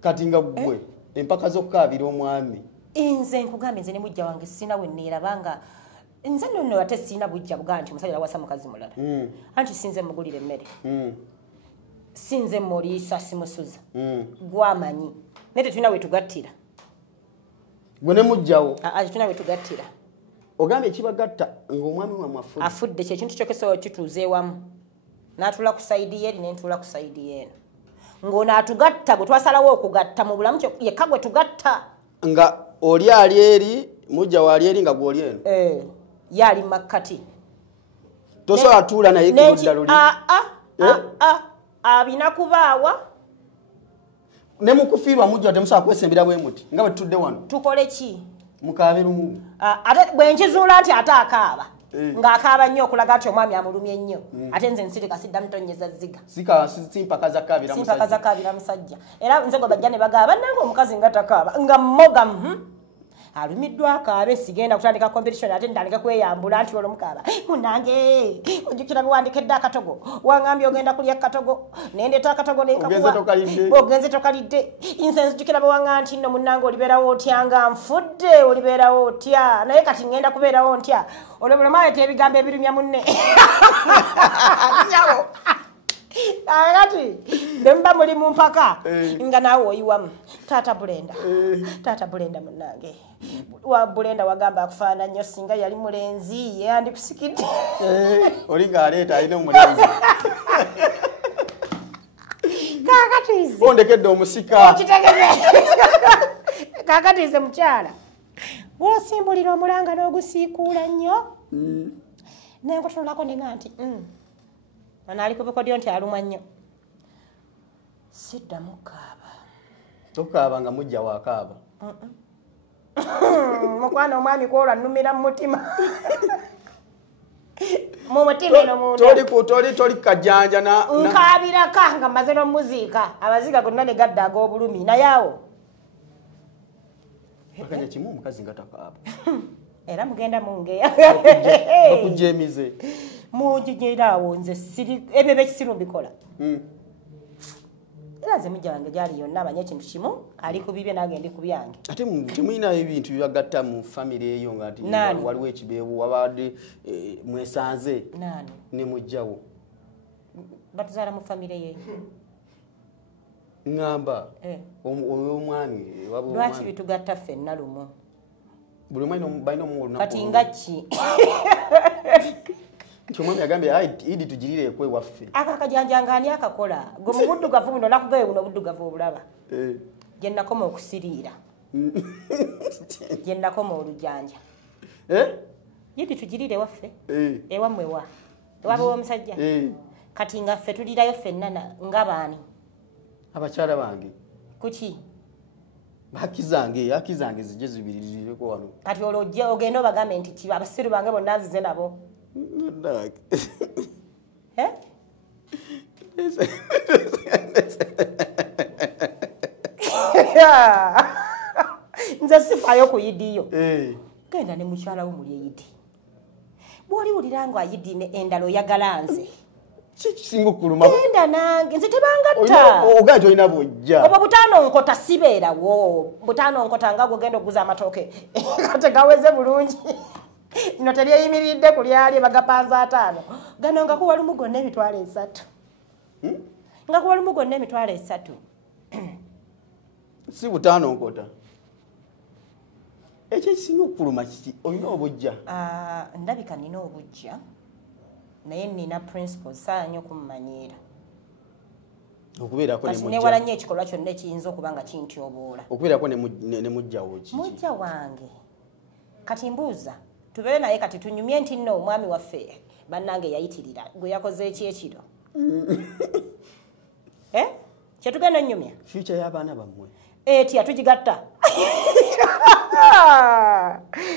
kati nga ggwe empaka z'okukaabira omwami nze nkugambye nze ne mujja wange sina we neerabanga nze nno ate sina bujja bugaa nti omusajja awasa mukazi mulala anti sinze mugulira emmere sinze muliisa simusuza gwamanyi naye tetulina wetugattira gwe ne mujjawo tetulina wetugattira ogambye ekibagatta ng'omwami wamwe afudde kyekintu kyokesobola kituuza ewamu n'atula ku sayidi yeeri nentuula ku sayidi yeeno ng'onaatugatta bwe twasalawo okugatta mu bulamu yekka gwe tugatta nga oli ali eri mujja waali eri nga gw'oli eno ye ali makkati tosobola tuula naye kuludda luli abina kubaawa ne mukufiirwa mujja temusobola kwesembera bwe muti nga bwe tutudde wano tukole ki mukaabe lumu ate bwe nkizuula nti ate akaaba ng'akaaba nnyo okulaga nti omwami amulumye nnyo ate nze nsirika siddamu tonnyeza zziga simpaka zakaabira musajja era nze gwe bajja ne bagaba bannanga omukazi nga takaaba nga mmoga alumiddwa akaabe sigenda kutandika competition ate ntandika kweyambula nti olwo mukaaba munange ojjukira biwandikedde akatogo wangambye ogenda kulya akatogo nendeeta akatogo nenkakuwaogenze tokalidde nze nzijjukira bawanga nti nno munnange olibeerawo otya nga nfudde olibeerawo otya naye kati ngenda kubeerawo ntya olwobulamaaleeta ebigambo ebirumya munne nyawo kati bemba muli mu mpaka nga naawe oyiwamu taata bulenda munnange wa bulenda wagamba akufaana nnyo singa yali mulenzi ye andikusikidde oli ng'aleeta alina omulenzi kakatiize ondekedde omusika okitegeze kakatiize mukyala bw'osimbulira omulanga n'ogusiikuula nnyo nenkutunulako nenga nti anaali ku bikodyo nti alumwa nnyo siddamu kaaba tokaaba nga mujja wakaaba mukwana omwami kwolwa nnumira mu mutima mu mutima eno munda toli kajjanja nkaabiraka nga mmaze n'omuziika abaziika gonna ne gadda ag'obulumi naye awo akanya kimu omukazi nga takaaba era mugenda mungeya bakujja emize munjinyera awo nze ebyo bekisiru mbikola era ze mujja wange gyali yonna abanye ekintu kimu ali ku bibye nange ndi ku byange ate temulina ebintu bibagatta mu family eyo nga nti waliwo ekibeewo wabadde mwesanze nani ne mujjawo batuzaala mu family ye ngamba oyo omwami lwaki bitugatta ffenna lumu buli mwanya balina omuwolu kati nga ki omwami yagambye idi tugirire ekwe waffe akakajanjanga ani akakola gwe mu buddugavu buno nakugaye buno buddugavu obulaba gye nakoma okusiriira gye nakoma olujanja idi tugirire waffe ewammwe ewabe w'omusajja kati nga ffe tulirayo ffenna nga baani abakyala bange kuki haki zange zijje zibirireko wano kati olwo ogenda obagambe nti abasiru bange bonna nzize nabo nze sifaayo ku yidiyo genda ne mukyala wo muli eyidi bw'oliwulira nga ayidi endala oyagala nze kisinga okuluma genda nange nze tebangatta ogaa tolina bwojja obwo butaanonkota sibeerawo butaanonkota nga gogenda okuguza amatooke tegaweze bulungi ino teryeyimiridde ku lyali bagapanza 5 gano nga kuwa lumu gonna emitwalo 3 nga kuwa lumu gonna emitwalo 3 si butaanonkota ekyo ekisinga okuluma kiki olina obujja ndabika nina obujja naye nina principles saa nnyo okumumanyiira okubeerako kati newala nnyo ekikolwa kyonna ekiyinza okuba nga kintyoboola okubeerako ne mujjawo kiki mujja wange kati mbuuza tubeere naye kati tunyumye nti nno omwami waffe bannange yayitirira gwe yakoze eki ekiro kyetugenda nnyumya future y'abaana bammwe etya tugigatta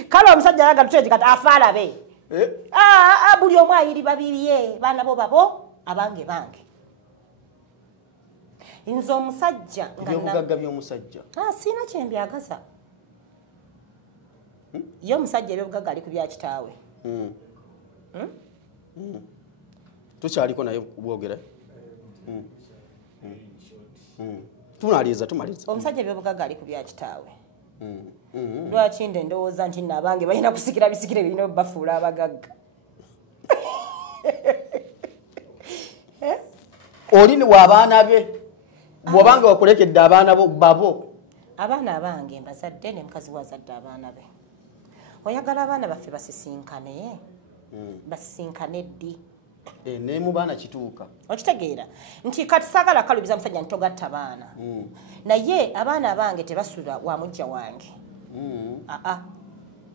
kale omusajja yaga tutegigatta afaalabe buli omu ayiri babiriye baana bo babo abange bange nze omusajja ebyobugagga by'omusajja siina kyembyagaza ye omusajja ebyobugagga ali ku bya kitaawe tukyaliko naye bwogera tumaliza omusajja ebyobugagga ali ku bya kitaawe lwaki nde ndowooza nti nno abange balina kusikira bisikire birina obafuula abagagga oli waabaana be bw'obanga wakulekedde abaana babo abaana abange mbazadde ne mukazi wazadde abaana be oyagala abaana baffe basisinkane basisinkane ddi ne mu baana kituuka okitegeera nti kati saagala kalubiza musajja ntogatta baana naye abaana abange tebasula wa mujja wange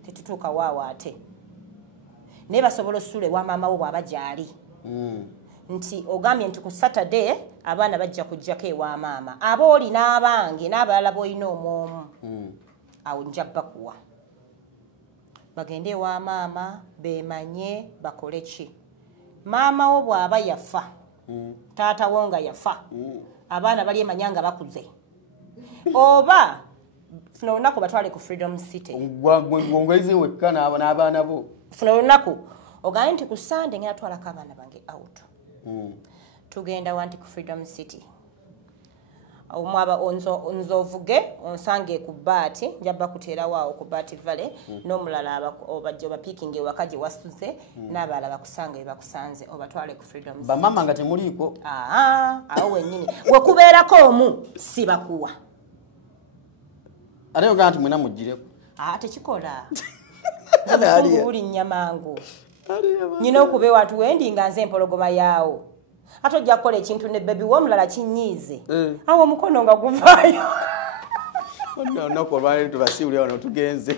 tetutuuka waawo ate naye basobola osula ewa maama wo bw'aba gyali nti ogambye nti ku Saturday abaana bajja kujjako ewa maama aba oli n'abange n'abalala b'olina omwomu awo nja bakuwa bagende ewa maama beemanye bakole ki maama wo bw'aba yafa taata wo nga yafa abaana bali emanya nga bakuze oba funa olunaku batwale ku Freedom City ngwezi wekka n'abaana bo funa olunaku ogambe nti ku Sunday ngenda twalako abaana bange out tugenda wanti ku Freedom City omwaba nze ovuge onsange ku baati njaba kuteerawo awo ku baati valley n'omulala obajja bapiikinga ewaka gye wasuze n'abalala bakusanga we bakusanze obatwale ku Freedom City bamama nga temuliiko awo wennyini wekubeerako omu si bakuwa ate ogamba nti mwena mugireko tekikola uli nnyamangu nyina okubeewa ati wendi nga nze empologoma yaawo ate ojja kukola ekintu ne bebi w'omulala kinyiize awo omukono nga guvaayo olunaku olwaleero tubasiibulira wano tugenze